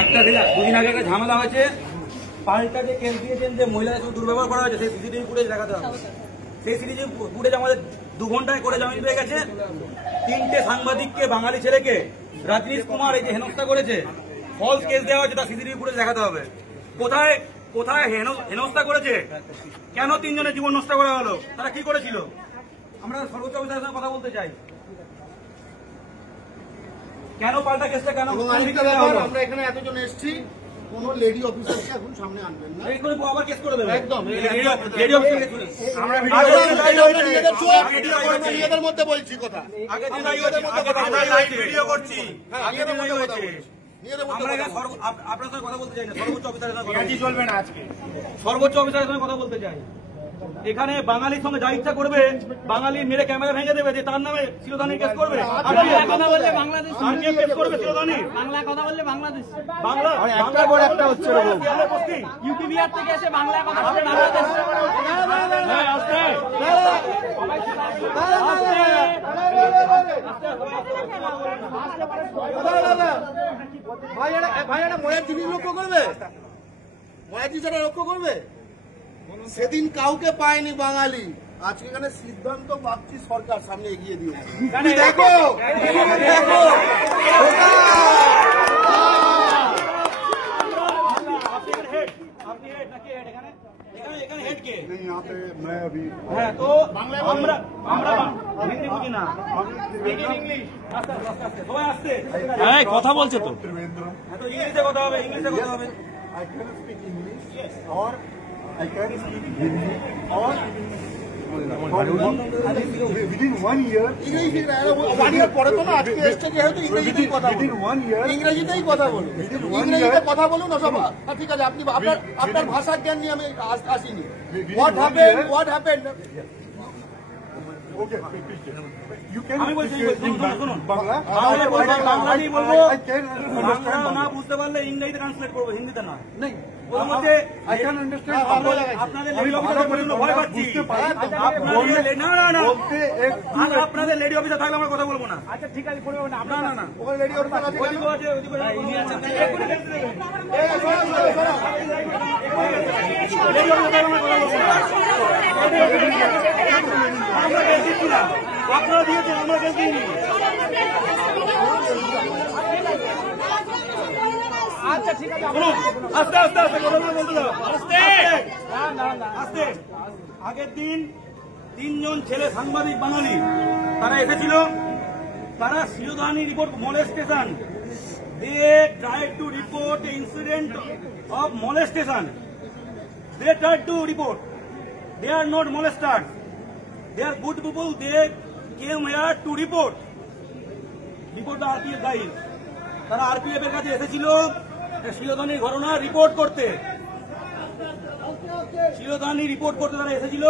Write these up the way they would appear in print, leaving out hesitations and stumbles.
একটা দুদিন আগে একটা ঝামেলা হয়েছে, পাল্টাকে কেস দিয়েছেন যে মহিলাদের সঙ্গে দুর্ব্যবহার করা হয়েছে, সেই সিসিটিভি ফুটেজ দেখাতে হবে। সেই সিসিটিভি ফুটেজ আমাদের 2 ঘন্টায় করে জামিন পেয়ে গেছে। 3টে সাংবাদিককে, বাঙালি ছেলেকে রাজনীশ কুমার এই যে হেনস্থা করেছে, ফলস কেস দেওয়া হয়েছে, তার সিসিটিভি ফুটেজ দেখাতে হবে। কোথায় কোথায় হেনস্থা করেছে, কেন 3 জনের জীবন নষ্ট করা হলো, তারা কি করেছিল, আমরা সর্বোচ্চ অফিসারের সঙ্গে কথা বলতে চাই। কেন পাল্টা কেসটা কেন? আমরা এখানে এতজন এসেছি, কোন লেডি অফিসারকে এখন সামনে আনবেন না, আবার কেস করে দেবেন একদম। নিজেদের মধ্যে বলছি কথা, ভিডিও করছি, আপনার সঙ্গে কথা বলতে চাই না, সর্বোচ্চ অফিসারের সঙ্গে চলবে না আজকে, সর্বোচ্চ অফিসারের সঙ্গে কথা বলতে চাই। এখানে বাঙালির সঙ্গে যা ইচ্ছা করবে, বাঙালি মেরে ক্যামেরা ভেঙে দেবে, যে তার নামে শিরোধানির কেস করবে, কথা বললে বাংলাদেশ কেস করবে শিরোধানি, বাংলা কথা বললে বাংলাদেশ, বাংলা একটার পর একটা হচ্ছে ইউপি বিহার থেকে এসে বাংলা কথা বলে বাংলাদেশ। ভাইয়ারা ময়ের জিনিস লক্ষ্য করবে, ময়ের জিনিসটা লক্ষ্য করবে। সেদিন কাউকে পায়নি বাঙালি, আজকে এখানে সিদ্ধান্ত ভাবছি সরকার সামনে এগিয়ে দিয়েছে। দেখো তো আমরা হিন্দি বুঝি না, সবাই আসছে, কথা বলছে তো, ইংলিশে কথা হবে, ইংলিশে কথা হবে। I can speak English or I can speak Hindi or within 1 year. ইংরেজি পড়ে তো না, আজকে এসছে যেহেতু ইংরেজিতেই কথা বলুন, ইংরেজিতেই কথা বলুন, ইংরেজিতে কথা বলুন না সবাই। ঠিক আছে, আপনি আপনার ভাষার জ্ঞান নিয়ে আমি আসিনি। What happened? Okay, you can Bangla না বুঝতে পারলে ইংরেজিতে ট্রান্সলেট করবো, হিন্দিতে না। আপনাদের লেডি অফিসার থাকলে আমরা কথা বলবো না। আচ্ছা ঠিক আছে, না না না, লেডি অফিসার আছে, আপনারা দিয়েছেন, আমরা কেউ দিইনি। আচ্ছা ঠিক আছে, আস্তে আস্তে আস্তে কথা বলতে দাও, আস্তে আস্তে। আগের দিন 3 জন ছেলে সাংবাদিক বাঙালি তারা এসেছিল, তারা শিরোধানি report molestation, they tried to report the incident of molestation, they tried to report, they are not molesters, they are good people, they came here to report the RPF guys, তারা RPF এর কাছে এসেছিল শিরোধানির ঘটনা report করতে, শিরোধানি report করতে তারা এসেছিল।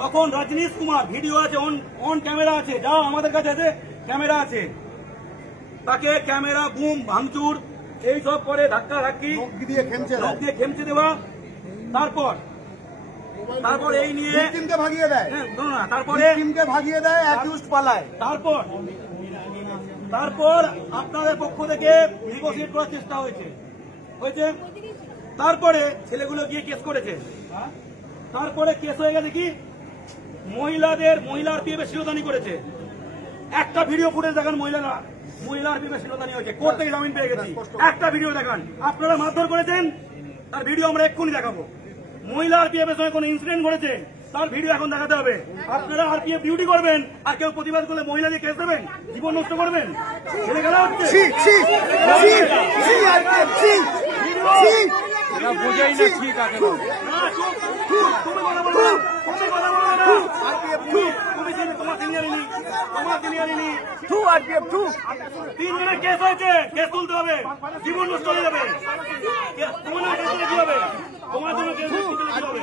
তখন রাজনীশ কুমার, ভিডিও আছে, অন ক্যামেরা আছে, যা আমাদের কাছে আছে ক্যামেরা আছে, তাকে ক্যামেরা বুম ভাঙচুর এই সব করে, ধাক্কা ধাক্কি, লোক দিয়ে খেমচে দেওয়া, তারপর এই নিয়ে ভাগিয়ে দেয়, ভাগিয়ে দেয়, অ্যাকিউজড পালায়। তারপর আপনাদের পক্ষ থেকে নেগোসিয়েট করার চেষ্টা হয়েছে, তারপরে ছেলেগুলো গিয়ে কেস করেছে, তারপরে কেস হয়ে গেছে কি মহিলা RPF এর শিরোধানি করেছে। একটা ভিডিও ফুটেজ দেখান, মহিলা RPF এর শিরোধানি হয়েছে, কোর্ট থেকে জামিন পেয়ে গেছি, একটা ভিডিও দেখান। আপনারা মারধর করেছেন, তার ভিডিও আমরা এক্ষুনি দেখাবো। মহিলা RPF এর সঙ্গে কোন ইনসিডেন্ট ঘটেছে, তার ভিডিও এখন দেখাতে হবে। আপনারা RPF ডিউটি করবেন, আর কেউ প্রতিবাদ করলে মহিলা দিয়ে কেস দেবেন, জীবন নষ্ট করবেন, ছেলে খেলা হচ্ছে। বোঝাই না ঠিক আছে, তিন জনের কেস হয়েছে, কেস তুলতে হবে, জীবন নষ্ট হয়ে যাবে। কি হবে তোমার জন্য কেস তুলতে হবে?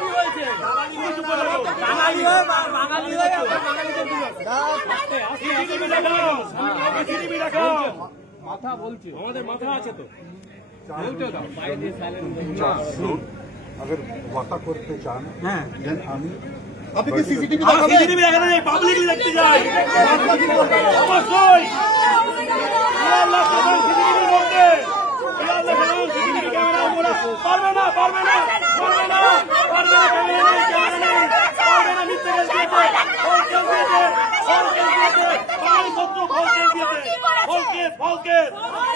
কি হয়েছে? মাথা বলছে, আমাদের মাথা আছে তো, अगर वाता करते चान আমি আপনি সিসিটিভি দেখাতে যাই, পাবলিকলি দেখতে যাই, অবশ্যই সিসিটিভির মধ্যে পারবে না পারবে না পারবে না পারবে না পারবে না মিথ্যে কেস দিয়েছে ফল কেস দিয়েছে ফল কেস দিয়েছে বাঙালি শত্রু ফল কেস দিয়েছে ফল কেস ফল কেস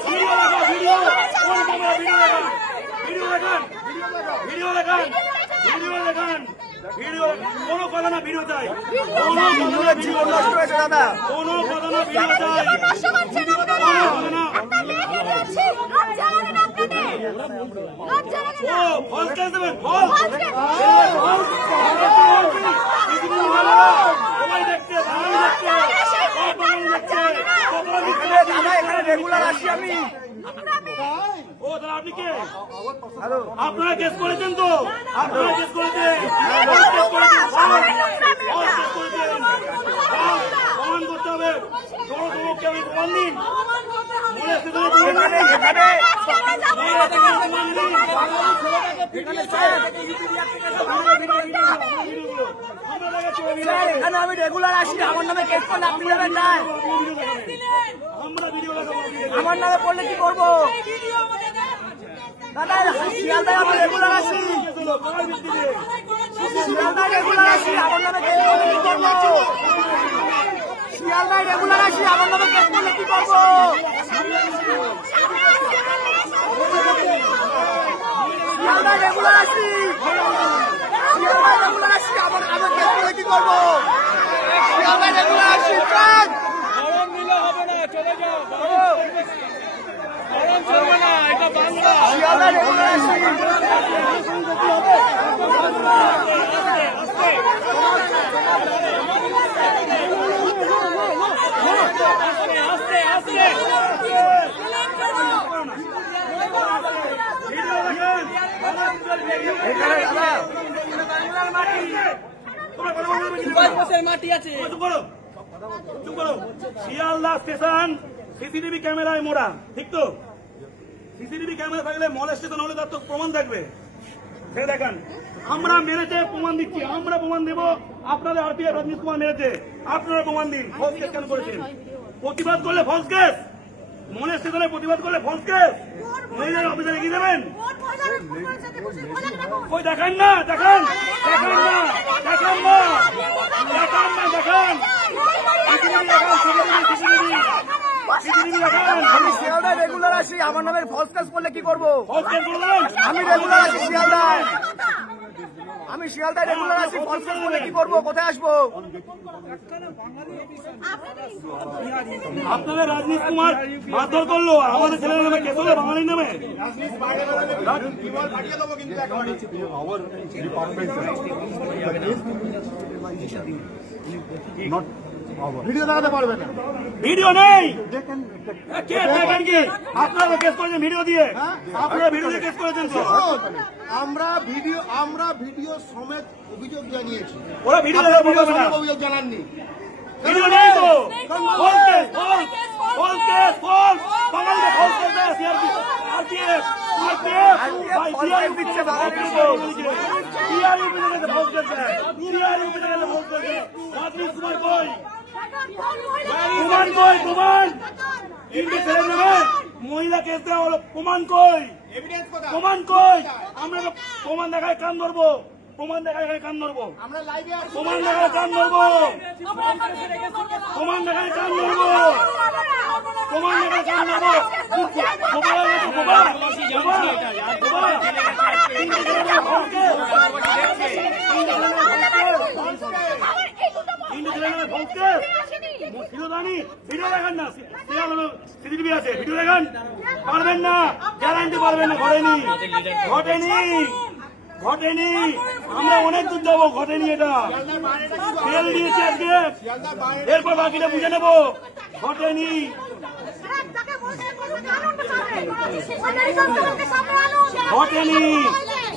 ভিডিও দেখা ভিডিও কোন ক্যামেরা ভিডিও দেখান ভিডিও দেখান ভিডিও দেখান ভিডিও দেখান ভিডিও কোনো কথা না ভিডিও চাই কোনো কথা না ভিডিও নষ্ট হয়েছে দাদা কোনো কথা না ভিডিও চাই কোনো কথা না ও ফল কেস দেবেন ফল সবাই দেখছে বাঙালি দেখছে সব বাঙালি দেখছে এখানে রেগুলার আসি আমি ও দাদা আপনি কে আপনারা কেস করেছেন তো আপনারা কেস করেছেন প্রমাণ করতে হবে সমকে আমি প্রমাণ দিন এখানে আমি রেগুলার আসি আমার নামে কেস করলে আপনি যাবেন না আমার নামে করলে কি করবো দাদা শিয়ালদায় আমি রেগুলার আসি শিয়ালদায় রেগুলার আসি আমার নামে কেস করলে কি করবো শিয়ালদায় রেগুলার আসি আমার নামে কেস করলে কি করবো শিয়ালদায় রেগুলার আসি শিয়ালদায় রেগুলার আসি আমার নামে কেস করলে কি করবো শিয়ালদায় রেগুলার আসি শিয়ালদায় রেগুলার আসি মাটি আছে শিয়ালদা স্টেশন সিসিটিভি ক্যামেরায় মোড়া ঠিক তো সিসিটিভি ক্যামেরা থাকলে মলেস্টেশন হলে তার তো প্রমাণ থাকবে সে দেখেন আমরা মেরেছে প্রমাণ দিচ্ছি আমরা প্রমাণ দেবো আপনাদের আরপিএফ রজনীশ কুমার মেরেছে আপনারা প্রমাণ দিন ফলস কেস কেন করেছেন প্রতিবাদ করলে ফলস কেস মলেস্টেশনে প্রতিবাদ করলে ফলস কেস মহিলার অফিসে লিখে দেবেন ওই দেখান না দেখান দেখান না দেখান না দেখান না দেখান আমি শিয়ালদায় রেগুলার আসি আমার নামের ফলস কেস করলে কি করবো আমি রেগুলার আসি শিয়ালদায় আমি শিয়ালদায় রেগুলার আসি ফলস কেস করলে কি করবো কোথায় আসবো আপনাদের রাজনীশ কুমার মারধর করলো আমাদের ছেলের নামে কেস হলো বাঙালির নামে ভিডিও দেখাতে পারবে না ভিডিও নেই কে দেখেন কি আপনারা কেস করেছেন ভিডিও দিয়ে আপনারা ভিডিও দিয়ে কেস করেছেন তো আমরা ভিডিও সমেত অভিযোগ জানিয়েছি ওরা ভিডিও অভিযোগ জানাননি ভিডিও নেই তো false case false case false বাঙালিদের ফলস কেস দেয় সিআরপি আরপিএফ ভাই সিআরপি দিচ্ছে সিআরপি থেকে ফলস কেস দেয় সিআরপি থেকে ফলস কেস দেয় রাজনীশ কুমার কই প্রমাণ কই প্রমাণ কিন্তু ছেলে নেবে মহিলা কেস দেওয়া হলো প্রমাণ কই প্রমাণ কই আমরা প্রমাণ দেখায় কান ধরবো প্রমাণ দেখায় কান ধরবো প্রমাণ দেখায় কান ধরবো প্রমাণ দেখায় কান ধরবো প্রমাণ দেখায় কান ধরবো ভিডিও দেখান না সিসিটিভি আছে ভিডিও দেখান পারবেন না গ্যারান্টি পারবেন না ঘটেনি ঘটেনি ঘটেনি আমরা অনেক দূর যাবো ঘটেনি এটা তেল দিয়েছি আজকে এরপর বাকিটা বুঝে নেবো ঘটেনি ঘটেনি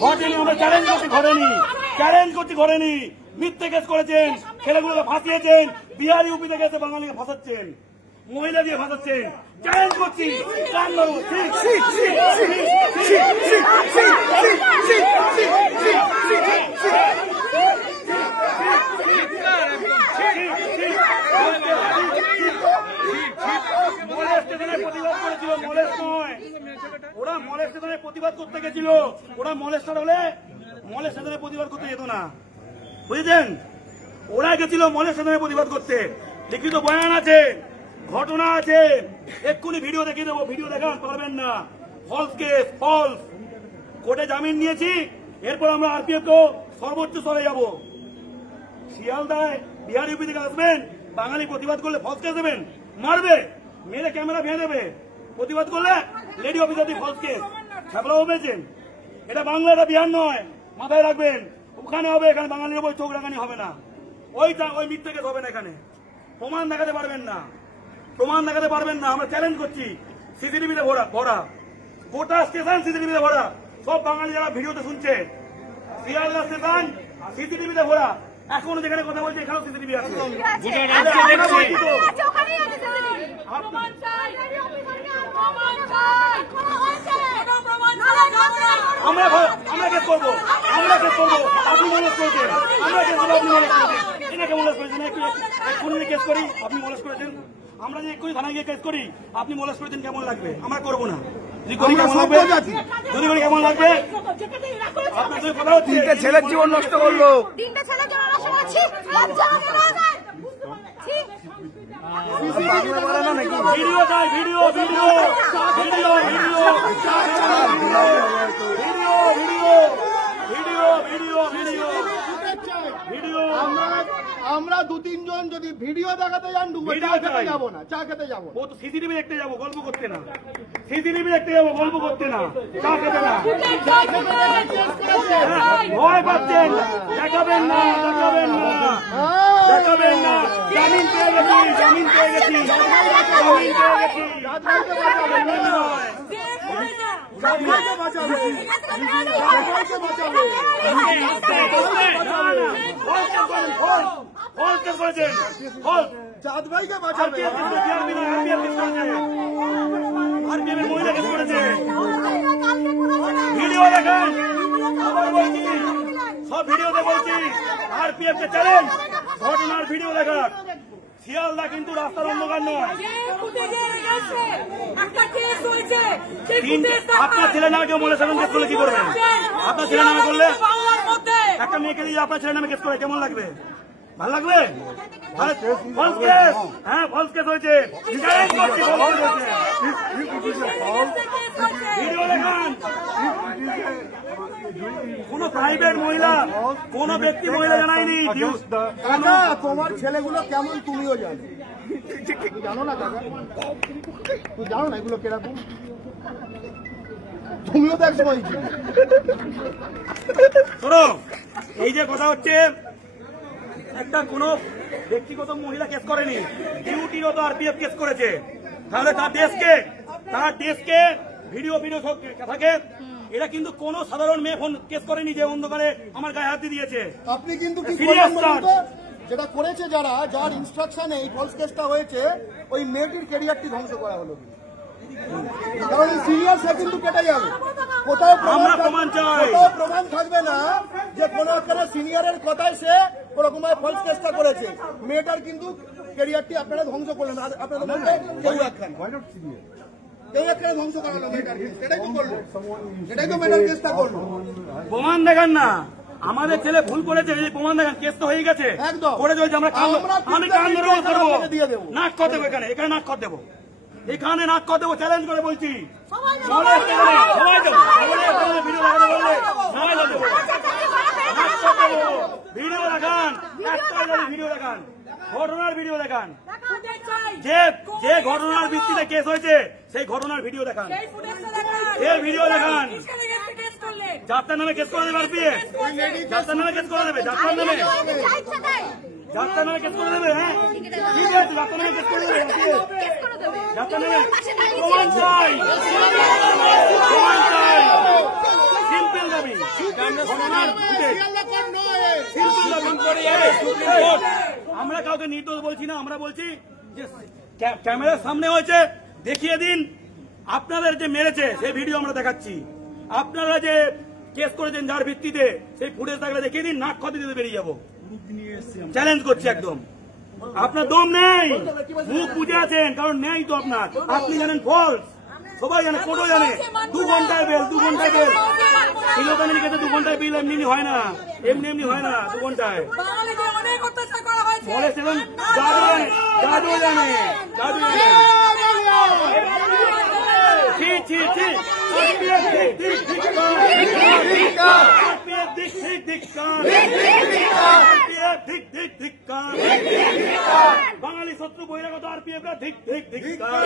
ঘটেনি আমরা চ্যালেঞ্জ করছি ঘটেনি চ্যালেঞ্জ করছি ঘটেনি মিথ্যে কেস করেছেন ছেলেগুলোকে ফাঁসিয়েছেন বিহার ইউপি থেকে এসে বাঙালিকে ফাঁসাচ্ছেন মহিলা দিয়ে ফাঁসাচ্ছেন চ্যালেঞ্জ করছি প্রতিবাদ করেছিল মলেস্ট নয়, ওরা মলেস্টেশনের প্রতিবাদ করতে গেছিল। ওরা মলেস্টার হলে মলেস্টেশনের প্রতিবাদ করতে যেত না, বুঝেছেন? ওরা গেছিল মলেস্টেশনের প্রতিবাদ করতে। লিখিত বয়ান আছে, ঘটনা আছে, এক্ষুনি ভিডিও দেখিয়ে দেবো। ভিডিও দেখান পারবেন না, ফলস কেস, ফলস। কোর্টে জামিন নিয়েছি, এরপর আমরা আরপিএফ কেও সর্বোচ্চ স্তরে যাব। শিয়ালদায় বিহার ইউপি থেকে আসবেন, বাঙালি প্রতিবাদ করলে ফলস কেস দেবেন, মারবে, মেরে ক্যামেরা ভেঙে দেবে। প্রতিবাদ করলে লেডি অফিসার দিয়ে ফলস কেস ছাপলাও পেয়েছেন। এটা বাংলা, এটা বিহার নয়, মাথায় রাখবেন। ওখানে হবে, এখানে বাঙালির উপর চোখ রাখানি হবে না। ওই মিথ্যে কেস হবে না। এখানে প্রমাণ দেখাতে পারবেন না, প্রমাণ দেখাতে পারবেন না। আমরা চ্যালেঞ্জ করছি, সিসিটিভিতে ভরা, গোটা স্টেশন সিসিটিভিতে ভরা। সব বাঙালি যারা ভিডিওতে শুনছে, শিয়ালদা স্টেশন সিসিটিভিতে ভরা। এখনো যেখানে কথা বলছি এখানেও সিসিটিভি আছে। আমরা কেস করবো, আমরা কেস করবো। আপনি মলেজ করেছেন, আমরা কেস করবো, আপনি মলেজ করেছেন। এটাকে মলেজ করেছেন, এক্ষুনি কেস করি, আপনি মলেজ করেছেন। আমরা যে এক্ষুনি থানায় গিয়ে কেস করি, আপনি মলেজ করেছেন, কেমন লাগবে? আমরা করবো না। যদি করি কেমন লাগবে? যদি করি কেমন লাগবে? আপনার সঙ্গে কথা হচ্ছে, তিনটে ছেলের জীবন নষ্ট করলো। ভিডিও চাই, video, video, video, video, video, video, video, video. আমরা 2-3 জন যদি ভিডিও দেখাতে যান, চা খেতে যাবো না, চা খেতে যাবো। ও তো সিসিটিভি দেখতে যাবো, গল্প করতে না। সিসিটিভি দেখতে যাবো, গল্প করতে না, চা খেতে না। ভয় পাচ্ছেন, দেখাবেন না, দেখাবেন না, দেখাবেন না। জামিন পেয়ে গেছি, জামিন পেয়ে গেছি, জামিন পেয়ে গেছি। চাঁদ ভাইকে বাঁচাবে। ভিডিও দেখান, সব ভিডিওতে বলছি। আরপিএফ কে চ্যালেঞ্জ, ঘটনার ভিডিও দেখান। শিয়ালদা কিন্তু রাস্তার অন্ধকার নয়। আপনার ছেলে নামে কেউ মলেস্টেশন কেস করলে কি করবেন? আপনার ছেলে নামে করলে, একটা মেয়েকে দিয়ে আপনার ছেলে নামে কেস করে কেমন লাগবে? ভালো লাগবে? ফলস কেস, হ্যাঁ ফলস কেস হয়েছে। ভিডিও দেখান। কোন প্রাইভেট মহিলা, কোন ব্যক্তি মহিলা জানায়নি। কাকা, তোমার ছেলেগুলো কেমন তুমিও জানো, জানো না কাকা? তুই জানো না এগুলো কিরকম? তুমিও তো এক সময় ছিলে। শোনো, এই যে কথা হচ্ছে, একটা কোন ব্যক্তিগত মহিলা কেস করেনি, ডিউটিরত আরপিএফ কেস করেছে। তাহলে তার দেশকে ভিডিও সব থাকে। এটা কিন্তু কোন সাধারণ মেয়ে ফোন কেস করেনি যে অন্ধকারে আমার গায়ে হাত দিয়ে দিয়েছে। আপনি কিন্তু কি সিরিয়াস যেটা করেছে, যার ইনস্ট্রাকশনে এই ফলস কেসটা হয়েছে, ওই মেয়েটির ক্যারিয়ারটি ধ্বংস করা হলো। কারণ সিরিয়াস সে কিন্তু কেটে যাবে। কোথাও প্রমাণ থাকবে না যে কোন একটা সিনিয়রের কথায় সে ওরকম ফলস কেসটা করেছে। মেয়েটার কিন্তু ক্যারিয়ারটি আপনারা ধ্বংস করলেন। আপনাদের মধ্যে কেউ একখানে ধ্বংস করা হলো মেয়েটার কেস। এটাই তো করলো, এটাই তো মেয়েটার কেসটা করলো। প্রমাণ দেখান না, আমাদের ছেলে ভুল করেছে, এই প্রমাণ দেখান। কেস তো হয়ে গেছে, করে চলছে। আমি কান ধরে করবো, নাক কর দেবো, এখানে নাক কর দেবো, এখানে নাক কর দেবো, চ্যালেঞ্জ করে বলছি। ভিডিও দেখান, ভিডিও দেখান, ঘটনার ভিডিও দেখান। যে ঘটনার ভিত্তিতে কেস হয়েছে সেই ঘটনার ভিডিও দেখান, সেই ভিডিও দেখান। যাত্রার নামে কেস করে দেবে আরপিএফ, যাত্রার নামে কেস করে দেবে, যাত্রার নামে কেস করে দেবে। হ্যাঁ ঠিক আছে, যাত্রার নামে কেস করে দেবে, যাত্রার নামে। প্রমাণ চাই, প্রমাণ চাই, সিম্পল দাবি। আমরা কাউকে নির্দোষ বলছি না, আমরা বলছি যে ক্যামেরার সামনে হয়েছে, দেখিয়ে দিন। আপনাদের যে মেরেছে সেই ভিডিও আমরা দেখাচ্ছি। আপনারা যে কেস করেছেন যার ভিত্তিতে সেই ফুটেজ থাকলে দেখিয়ে দিন, নাক খতে দিতে বেরিয়ে যাবো। চ্যালেঞ্জ করছি একদম। আপনার দম নেই, মুখ বুঝে আছেন, কারণ নেই তো আপনার। আপনি জানেন ফলস, সবাই জানে, কোর্টও জানে। 2 ঘন্টায় বেল, 2 ঘন্টায় বেল। শিলদানি লিখেছে 2 ঘন্টায় বিল, এমনি হয় না, এমনি হয় না 2 ঘন্টায়। বলে সেদিন জাদু জানে। বাঙালি শত্রু বহিরাগত আরপিএফরা ধিক ধিক ধিক্কার,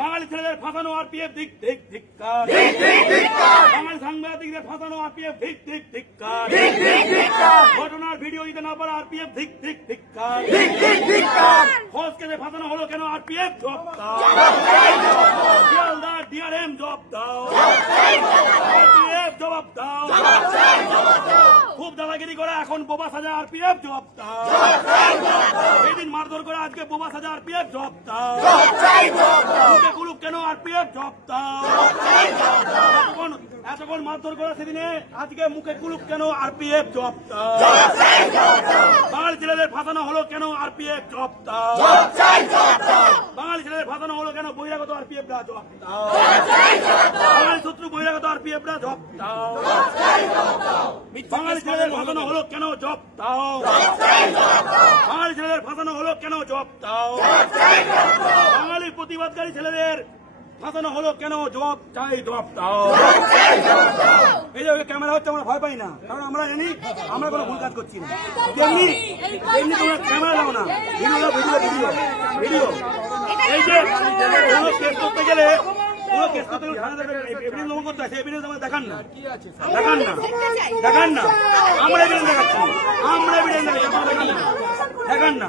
বাঙালি ছেলেদের ফাঁসানো আরপিএফ ধিক ধিক ধিক্কার, বাঙালি সাংবাদিকদের ফাঁসানো আরপিএফ ধিক ধিক ধিক্কার, ঘটনার ভিডিও দিতে না পারা আরপিএফ ধিক ধিক ধিক্কার, ফৌজকে ফাঁসানো হলো কেন আরপিএফ জবাব দাও, শিয়ালদার ডিআরএম জবাব দাও, আরপিএফ জবাব দাও, খুব দাদাগিরি করে এখন বোবা সাজা আরপিএফ জবাব দাও, সেদিন মারধর করে আজকে বোবা সাজা আরপিএফ জবাব দাও, মুখে কুলুপ কেন আরপিএফ জবাব দাও, এতক্ষণ মারধর করে সেদিনে আজকে মুখে কুলুপ কেন আরপিএফ জবাব দাও, বাঙালি ছেলেদের ফাঁসানো হলো কেন আরপিএফ জবাব দাও, বাঙালি ছেলেদের ফাঁসানো হলো কেন বহিরাগত আরপিএফরা জবাব দাও, বাঙালি শত্রু বহিরাগত আরপিএফরা জবাব দাও, বাঙালি ছেলেদের ফাঁসানো হলো কেন জবাব দাও, বাঙালি ছেলেদের ফাঁসানো হলো কেন জবাব দাও, বাঙালি প্রতিবাদকারী ছেলেদের ফাঁসানো হলো কেন জবাব চাই, জবাব দাও। এই যে ক্যামেরা হচ্ছে আমরা ভয় পাই না, কারণ আমরা জানি আমরা কোনো ভুল কাজ করছি না। তেমনি তোমরা ক্যামেরা দাও না, ভিডিও এই যে কোনো কেস করতে গেলে এভিডেন্স করতে আছে, এভিডেন্স আমাদের দেখান না, আমরা এভিডেন্স দেখাচ্ছি, দেখান না।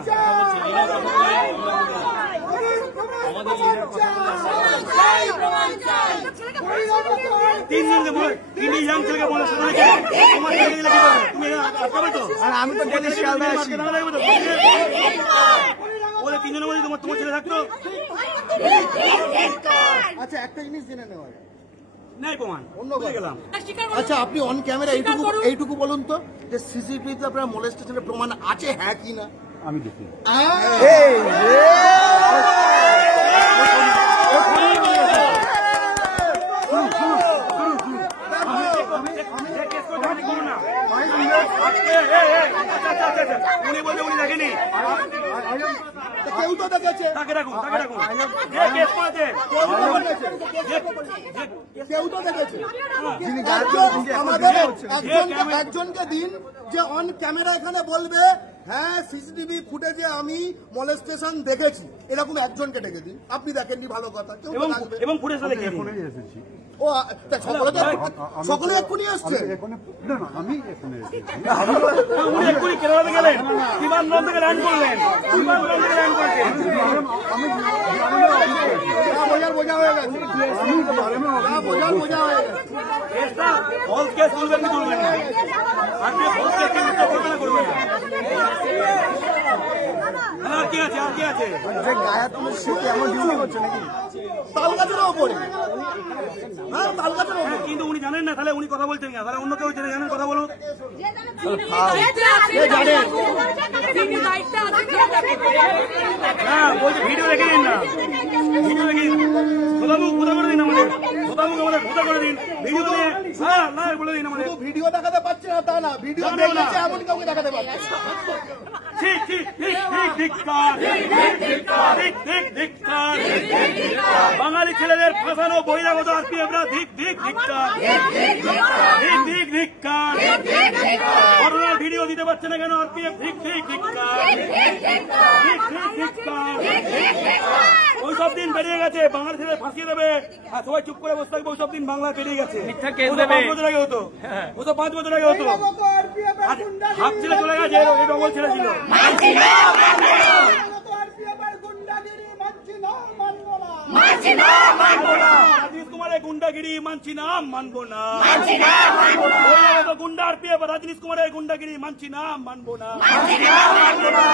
তিনি ইয়াং ছেলেকে বলে আমি তো গেলে শিয়ালদায় আছি, বলে 3 জনের মধ্যে তোমার ছেলে থাকতো। আচ্ছা একটা জিনিস জেনে নেওয়া নাই প্রমাণ অন্য গেলাম। আচ্ছা আপনি অন ক্যামেরা এইটুকু বলুন তো যে সিসিটিভিতে আপনার মোলেস্টেশনের প্রমাণ আছে হ্যাঁ কি না? আমি দেখি উনি বলতে উনি দেখেনি, কেউ তো দেখেছে, তাকে রাখুন, কেস করেছে কেউ তো দেখেছে। আমাদের একজনকে দিন যে অন ক্যামেরা এখানে বলবে হ্যাঁ সিসিটিভি ফুটেজে আমি মলেস্টেশন দেখেছি, এরকম একজনকে ডেকে দিন। আপনি দেখেননি ভালো কথা, কেউ এবং ফুটেজটা দেখে এখনই এসেছি। ও সকলে এক্ষুনি আসছে। আমি এখানে এসেছি। উনি এক্ষুনি কেরালাতে গেলেন, বিমানবন্দর থেকে ল্যান্ড করলেন, বোঝা হয়ে গেছে, বোঝা হয়ে গেছে। ফলস কেস তুলবেন কি তুলবেন না, আপনি ফলস কেস করবেন না। আর কি আছে, যে গায়ে তুমি সে এমন ডিউটি করছো নাকি তাল গাছের ওপরে? হ্যাঁ তাল গাছের ওপরে। কিন্তু উনি জানেন না, তাহলে উনি কথা বলছেন না, তাহলে অন্য কেউ জেনে জানেন কথা বলুন। হ্যাঁ বলছে ভিডিও রেখে দিন না, খোদাবু খোদা করে দিন আমাদের, খোদা করে দিন ভিডিও নিয়ে, হ্যাঁ না বলে দিন আমাদের। ভিডিও দেখাতে পারছে না তা না, ভিডিও দেখেছে এমন কাউকে দেখাতে পারছে। বাঙালি ছেলেদের ফাঁসানো বহিরাগত আরপিএফরা ধিক ধিক ধিক্কার, ঘটনার ভিডিও দিতে পারছে না কেন আরপিএফ ধিক ধিক ধিক্কার। ওই সব দিন বেরিয়ে গেছে, বাঙালি ছেলে ফাঁসিয়ে দেবে আর সবাই চুপ করে বসে থাকবে, ওই সব দিন বাংলা বেরিয়ে গেছে। 5 বছর আগে হতো, ও তো 5 বছর আগে হতো। হাত ছেলে চলে গেছে, এই ডবল ছেলে ছিল। রাজনীশ কুমারের গুন্ডাগিরি মানছি না, মানবো না। গুন্ডা আরপিএফ রাজনীশ কুমারের গুন্ডাগিরি মানছি না, মানবো না।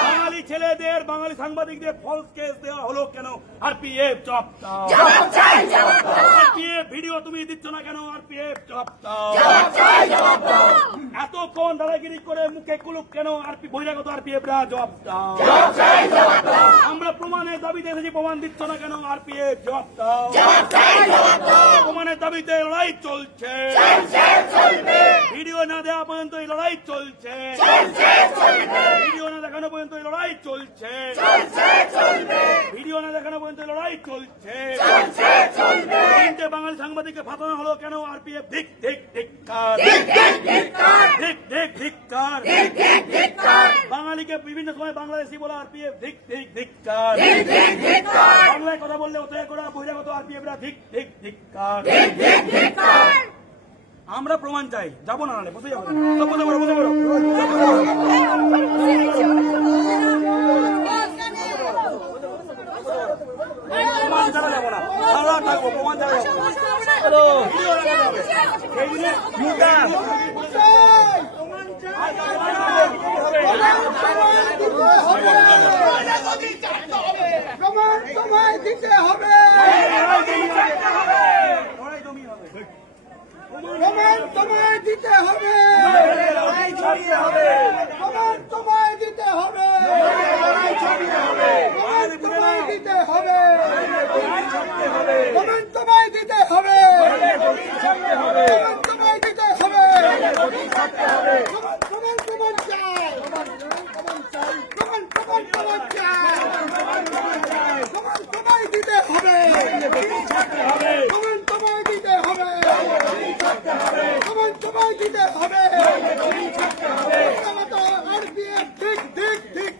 বাঙালি ছেলেদের, বাঙালি সাংবাদিকদের ফলস কেস দেওয়া হলো কেন আরপিএফ জবাব দাও। আরপিএফ ভিডিও তুমি দিচ্ছ না কেন আরপিএফ জবাব দাও। এত এতক্ষণ দাদাগিরি করে মুখে কুলুক কেন বহিরাগত আরপিএফরা জবাব দাও। আমরা প্রমাণের দাবিতে এসেছি, প্রমাণ দিচ্ছ না কেন আরপিএফ জবাব দাও। প্রমাণের দাবিতে লড়াই চলছে, ভিডিও না দেওয়া পর্যন্ত এই লড়াই চলছে, ভিডিও না দেখানো পর্যন্ত এই লড়াই চলছে, ভিডিও না দেখানো পর্যন্ত লড়াই চলছে। তিনটে বাঙালি সাংবাদিককে ফাঁসানো হলো কেন আরপিএফ ধিক ধিক ধিক্কার, ধিক ধিক ধিক্কার। বাঙালিকে বিভিন্ন সময় বাংলাদেশি বলা আরপিএফ ধিক ধিক ধিক্কার। বাংলায় কথা বললে ওতে করা বহিরাগত আরপিএফরা ধিক ধিক ধিক্কার। আমরা প্রমাণ চাই, যাবো না নালে বসে যাবো, বসে পড়ো, বসে পড়ো। প্রমাণ ছাড়া যাবো না, সারা থাকবো, প্রমাণ ছাড়া যাবো না। দিতে হবে, তোমায় দিতে হবে, তোমায় দিতে হবে, তোমায় দিতে হবে, তোমায় দিতে হবে, তোমায় দিতে হবে, তোমায় দিতে হবে, তোমায় দিতে হবে, তোমায় দিতে হবে। আরপিএফ ঠিক ঠিক ঠিক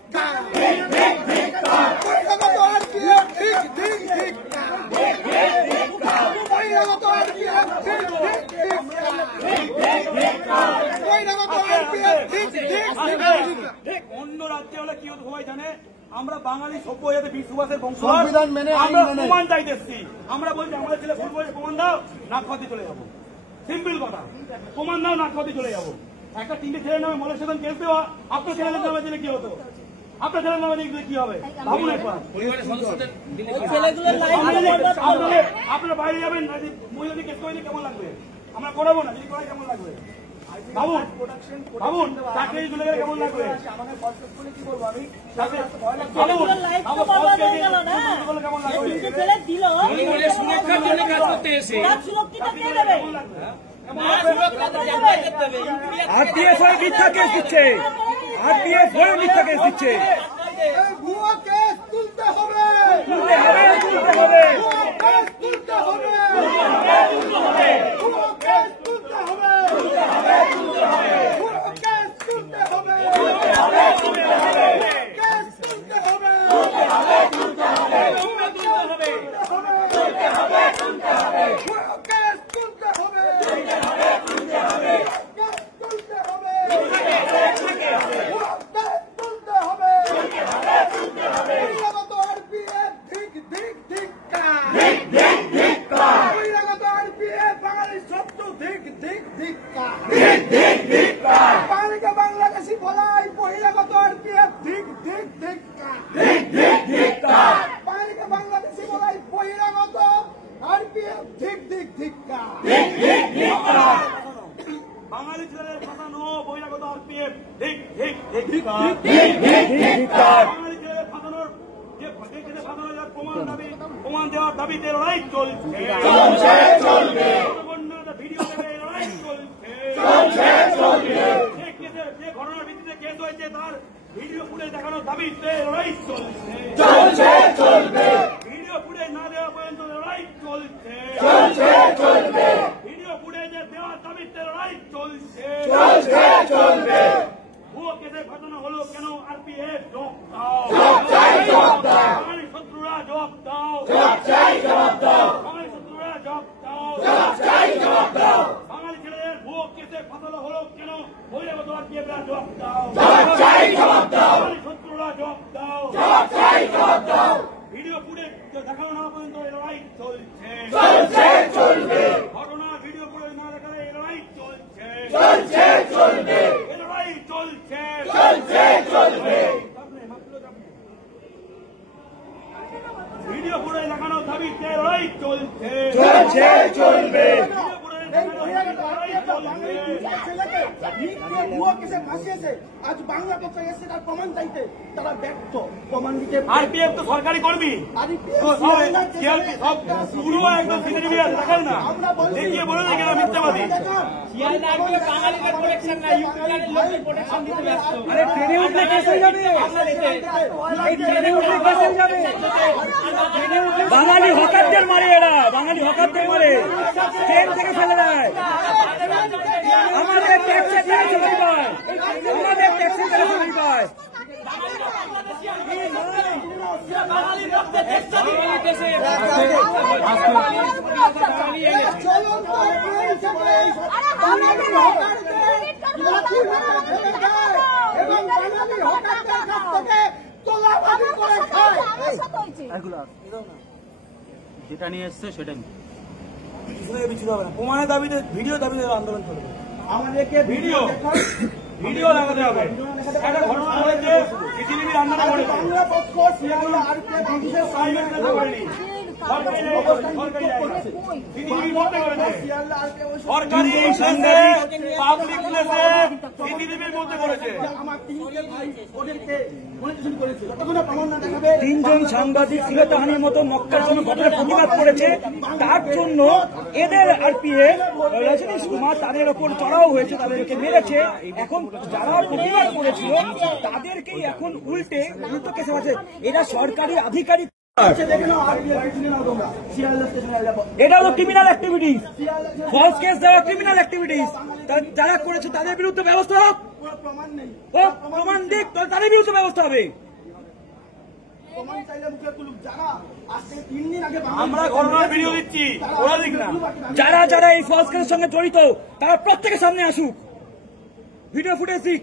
আরপিএফ ঠিক ঠিক ঠিক আরপিএফ ঠিক ঠিক ঠিক। অন্য রাজ্যে হলে কি হতো সবাই জানে, আমরা বাঙালি সভ্য যাতে বীর সুভাষের বংশ, সংবিধান মেনে আমরা প্রমাণ চাইতে এসেছি। আমরা বলছি আমাদের ছেলে ভুল বলেছে, প্রমাণ দাও, নাক খাওয়াতে চলে যাবো। সিম্পল কথা, প্রমাণ দাও, নাক খাওয়াতে চলে যাবো। একটা তিনটে ছেলের নামে মলের কেস দেওয়া, আপনার ছেলের নামে দিলে কি হতো? আপনার ছেলের নামে দিলে কি হবে ভাবুন একবার। আপনারা বাইরে যাবেন, মহিলাদের কেস করে কেমন লাগবে? আমরা করাবো না, যদি করাই কেমন লাগবে ভাবুন, ভাবুন। চাকরি চলে গেলে কেমন লাগবে? কি বলবো আমি? আরপিএফ মিথ্যা কেস দিচ্ছে, আরপিএফ মিথ্যা কেস দিচ্ছে। ভুয়া কেস তুলতে হবে, তুলতে হবে, তুলতে হবে, তুলতে হবে, বাংলাদেশি বলাই বহিরাগত আরপিএফ ঠিক ঠিক ঠিক বাংলাদেশি বলাই বহিরাগত আরপিএফ ঠিক ঠিক ঠিক বাঙালি ছেলেদের ফাঁসানো বহিরাগত আরপিএফ ঠিক ঠিক ঠিক। বাঙালি ছেলেদের ফাঁসানোর যে ফাঁসানো যার প্রমাণ দেওয়ার দাবিতে লড়াই চলছে, ভিডিও দেবে লড়াই চলছে। যে ঘটনার ভিত্তিতে কেস হয়েছে তার ভিডিও ফুটে দেখানোর দাবিতে লড়াই চলছে, ভিডিও ফুটে না দেওয়া পর্যন্ত লড়াই চলছে, ভিডিও ফুটে দেওয়ার দাবিতে লড়াই চলছে। ভুয়ো কেসে ঘটনা হলো কেন আরপিএফ জবাব দাও, বাঙালি শত্রুরা জবাব দাও, বাঙালি শত্রুরা জবাব দাও, বাঙালি ছেলেদের ভুয়ো কেসে ফাঁসানো হলো কেন বহিরাগত আরপিএফরা জবাব দাও, বাঙালি শত্রুরা জবাব দাও, ভিডিও ফুটে দেখানো না পর্যন্ত এই লড়াই চলছে, ঘটনা ভিডিও ফুটে না দেখালে এই লড়াই চলছে, এই লড়াই চলছে। ভিডিও ফুটে দেখানোর দাবিতে লড়াই চলছে, ভিডিও ফুটে দেখানোর দাবিতে লড়াই চলছে। মিথ্যে ভুয়ো কেসে ফাঁসিয়েছে, আজ বাংলা পক্ষে এসে তার প্রমাণ চাইতে তারা ব্যর্থ। প্রমাণ দিতে আরপিএফ তো সরকারি কর্মী, পুরো একদম সিসিটিভি দেখায় না, দেখিয়ে বলে না কেন মিথ্যাবাদী। আরে ট্রেনে উঠলে কেস হয়ে যাবে, এই ট্রেনে উঠলে কেস হয়ে যাবে। বাঙালি হকারদের মারে এরা, বাঙালি হকারদের মারে, ট্রেন থেকে ফেলে দেয়। আমাদের ট্যাক্সের টাকা চলে পায়, আমাদের ট্যাক্সের টাকা চলে পায়। যেটা নিয়ে এসছে সেটাই পিছু হবে না। প্রমাণের দাবিতে, ভিডিও দাবিতে আন্দোলন চলবে। আমাদেরকে ভিডিও লাগাতে হবে। একটা ঘটনা হয়েছে, সিসিটিভি রান্নাটা করেছে, সরকারি পাবলিক প্লেসে সিসিটিভির মধ্যে করেছে। তিনজন সাংবাদিক শ্লীলতাহানির মতো মক্কারজনক ঘটনার প্রতিবাদ করেছে, তার জন্য এদের আরপিএফ রজনীশ কুমার তাদের ওপর চড়াও হয়েছে, তাদেরকে মেরেছে। এখন যারা প্রতিবাদ করেছিল তাদেরকেই এখন উল্টো কেসে আছে। এরা সরকারি আধিকারিক, এটা হলো ক্রিমিনাল অ্যাক্টিভিটিস, ফলস কেস দেওয়া ক্রিমিনাল অ্যাক্টিভিটিস। যারা করেছে তাদের বিরুদ্ধে ব্যবস্থা হোক, প্রমাণ দিক, তাদের বিরুদ্ধে ব্যবস্থা হবে। আমরা ঘটনার ভিডিও দিচ্ছি, ওরা দিক না। যারা যারা এই ফলস কেসের সঙ্গে জড়িত তারা প্রত্যেকের সামনে আসুক, ভিডিও ফুটেজ দিক।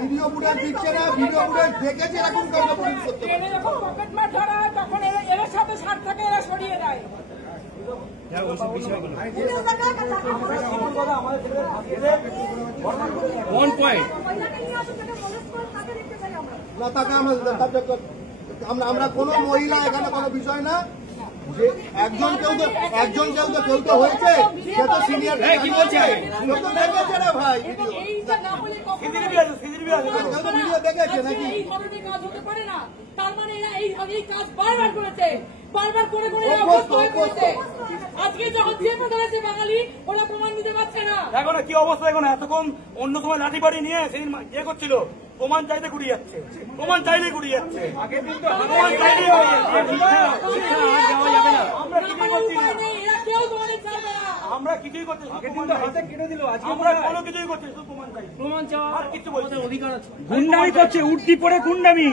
ভিডিও ফুটেজ দিচ্ছে না, ভিডিও ফুটেজ দেখেছে এরকম কাউকে পুলিশ করতে পারে। যখন পকেটমার ধরা হয় তখন এর সাথে সার থাকে, এরা সরিয়ে দেয়। আমরা কোন মহিলা এখানে কোনো বিষয় না, যে একজন কেউ তো হয়েছে, সে তো সিনিয়র, কি বলছে না ভাই, ভিডিও দেখেছে নাকি? এই ধরনের কাজ হতে পারে না, তার মানে এরা এই কাজ বারবার করেছে, বারবার করে অভ্যস্ত হয়ে পড়েছে। আজকে যখন চেপে ধরেছে বাঙালি, ওরা প্রমাণ দিতে পারছে না। দেখো না কি অবস্থা, এখন এতক্ষণ অন্য সময় লাঠি বাড়ি নিয়ে সেই ইয়ে করছিল, প্রমাণ চাইতে ঘুরিয়ে যাচ্ছে, প্রমাণ চাইলে ঘুরিয়ে যাচ্ছে, প্রমাণ চাইলেই আমরা কিছুই করছি না, এরা কেউ তোমাদের চাইবে না। আমরা কিছুই করছি, হাতে কেটে দিল, আমরা কোনো কিছুই করছি, শুধু প্রমাণ চাই, প্রমাণ চাওয়া আর কিছু বলছে অধিকার আছে। গুন্ডামি করছে, উর্দি পরে গুন্ডামি।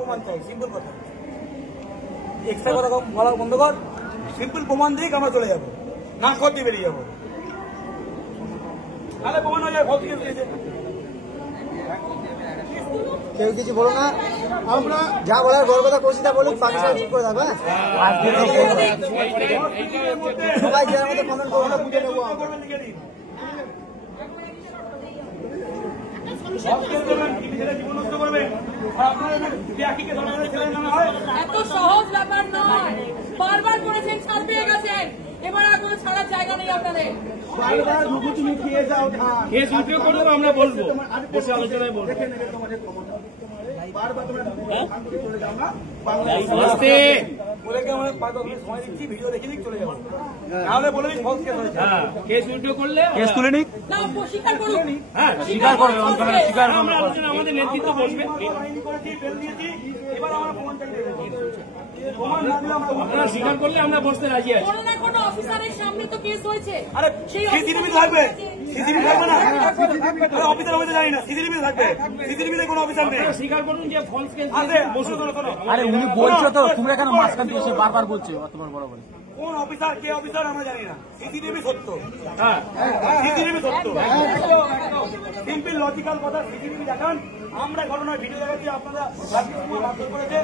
প্রমাণ চাই, সিম্পল কথা, এক্সট্রা কথা বলা বন্ধ কর, সিম্পল প্রমাণ দিক, আমরা চলে যাবো, না করতে বেরিয়ে যাবো, তাহলে প্রমাণ হয়ে যায় ভোট দিয়েছে। কেউ কিছু বলো না, আমরা যা বলার বড় কথা করছি তা বলুন, পাকিস্তান ঠিক করে দেবো। সবাই যার মধ্যে কমেন্ট করবো না, বুঝে নেবো। এত সহজ ব্যাপার নয়, বারবার করেছেন, ছাড় পেয়ে গেছেন, এবার আর কোনো ছাড়ার জায়গা নেই আপনাদের। কেস উল্টো করবো, আমরা বলবো, বসে আলোচনায় বলবো। সময় দিচ্ছি, ভিডিও দেখে দিক, চলে যাবো, নাহলে বলে দিই ফলস কেস হয়েছে। কেস উল্টো করলে কেস তুলে নিক, না, স্বীকার করুন। হ্যাঁ স্বীকার করবে, স্বীকার করবে, আমাদের নেতৃত্ব বসবে। এবার আমরা প্রমাণ চাইতে প্রমাণ না দিলে আমরা আপনারা স্বীকার করলে আমরা বসতে রাজি আছি। কোনো না কোনো অফিসারের সামনে তো কেস হয়েছে। আরে সিসিটিভি থাকবে, সিসিটিভি থাকবে না, অফিসার হতে জানি না, সিসিটিভি থাকবে, সিসিটিভিতে কোনো অফিসার নেই। স্বীকার করুন যে ফলস কেস আছে, বসে শোনো। আরে উনি বলছো তো, তোমরা কেন মাঝখান দিয়ে এসে বারবার বলছো তোমার বড় বড়? কোন অফিসার কে অফিসার আমরা জানি না, সিসিটিভি সত্য, হ্যাঁ সিসিটিভি সত্য, সিম্পল লজিক্যাল কথা, সিসিটিভি দেখান। আমরা ঘটনার ভিডিও দেখাচ্ছি, আপনারা বাধ্য করেছে,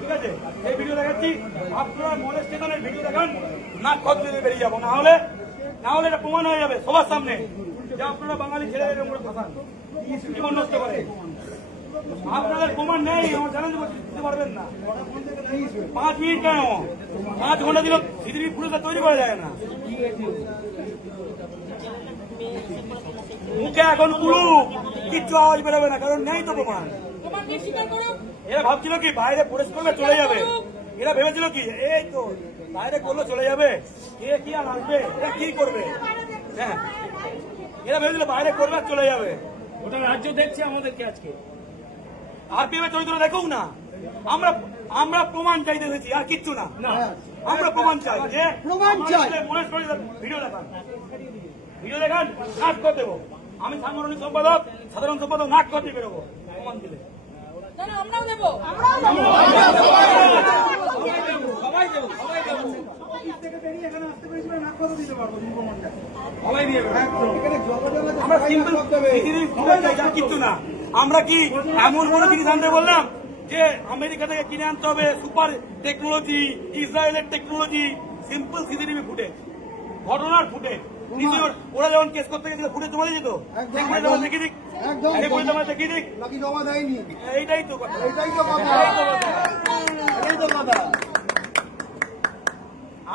ঠিক আছে, এই ভিডিও দেখাচ্ছি, আপনারা মলের স্টেশনের ভিডিও দেখান, না খোঁজ দিতে বেরিয়ে যাবো, না হলে এটা প্রমাণ হয়ে যাবে সবার সামনে যে আপনারা বাঙালি ছেলেদের উপরে ফাঁসান, জীবন নষ্ট করে। আপনাদের প্রমাণ নেই, আমার চ্যালেঞ্জ দিতে পারবেন না। 5 মিনিট কেন, 5 ঘন্টা দিল সিসিটিভি ফুটেজ তৈরি করা যায় না। মুখে এখন পুরো কিচ্ছু আওয়াজ বেরোবে না, কারণ নেই তো প্রমাণ। এরা ভাবছিল কি বাইরে প্রবেশ করলে চলে যাবে, এরা ভেবেছিল কি এই তো বাইরে করলে চলে যাবে, কে কি আর আসবে, এরা কি করবে। হ্যাঁ, এরা ভেবেছিল বাইরে করবে আর চলে যাবে। ওটা রাজ্য দেখছে আমাদেরকে আজকে। আরপিএফ এর চরিত্র দেখুক না, আমরা প্রমাণ চাইতে এসেছি, আর কিচ্ছু না। আমরা প্রমাণ চাই, যে ভিডিও দেখান, ভিডিও দেখান, নাট করে দেবো। আমি সাংগঠনিক সম্পাদক, সাধারণ সম্পাদক, নাট করতে বেরোবো প্রমাণ দিলে। আমরাও দেবো, সবাই দেবো, আমরা সিম্পল কিচ্ছু না। আমরা কি এমন কোনো জিনিস আনতে বললাম যে আমেরিকা থেকে কিনে আনতে হবে সুপার টেকনোলজি, ইসরায়েলের টেকনোলজি? সিম্পল সিসিটিভি ফুটেজ, ঘটনার ফুটেজ। ওরা যখন কেস করতে গেছিল ফুটেজ জমা দিয়ে যেত, দেখি দিক, দেখি দিক, জমা দেয়নি। এইটাই তো কথা, এটাই তো কথা।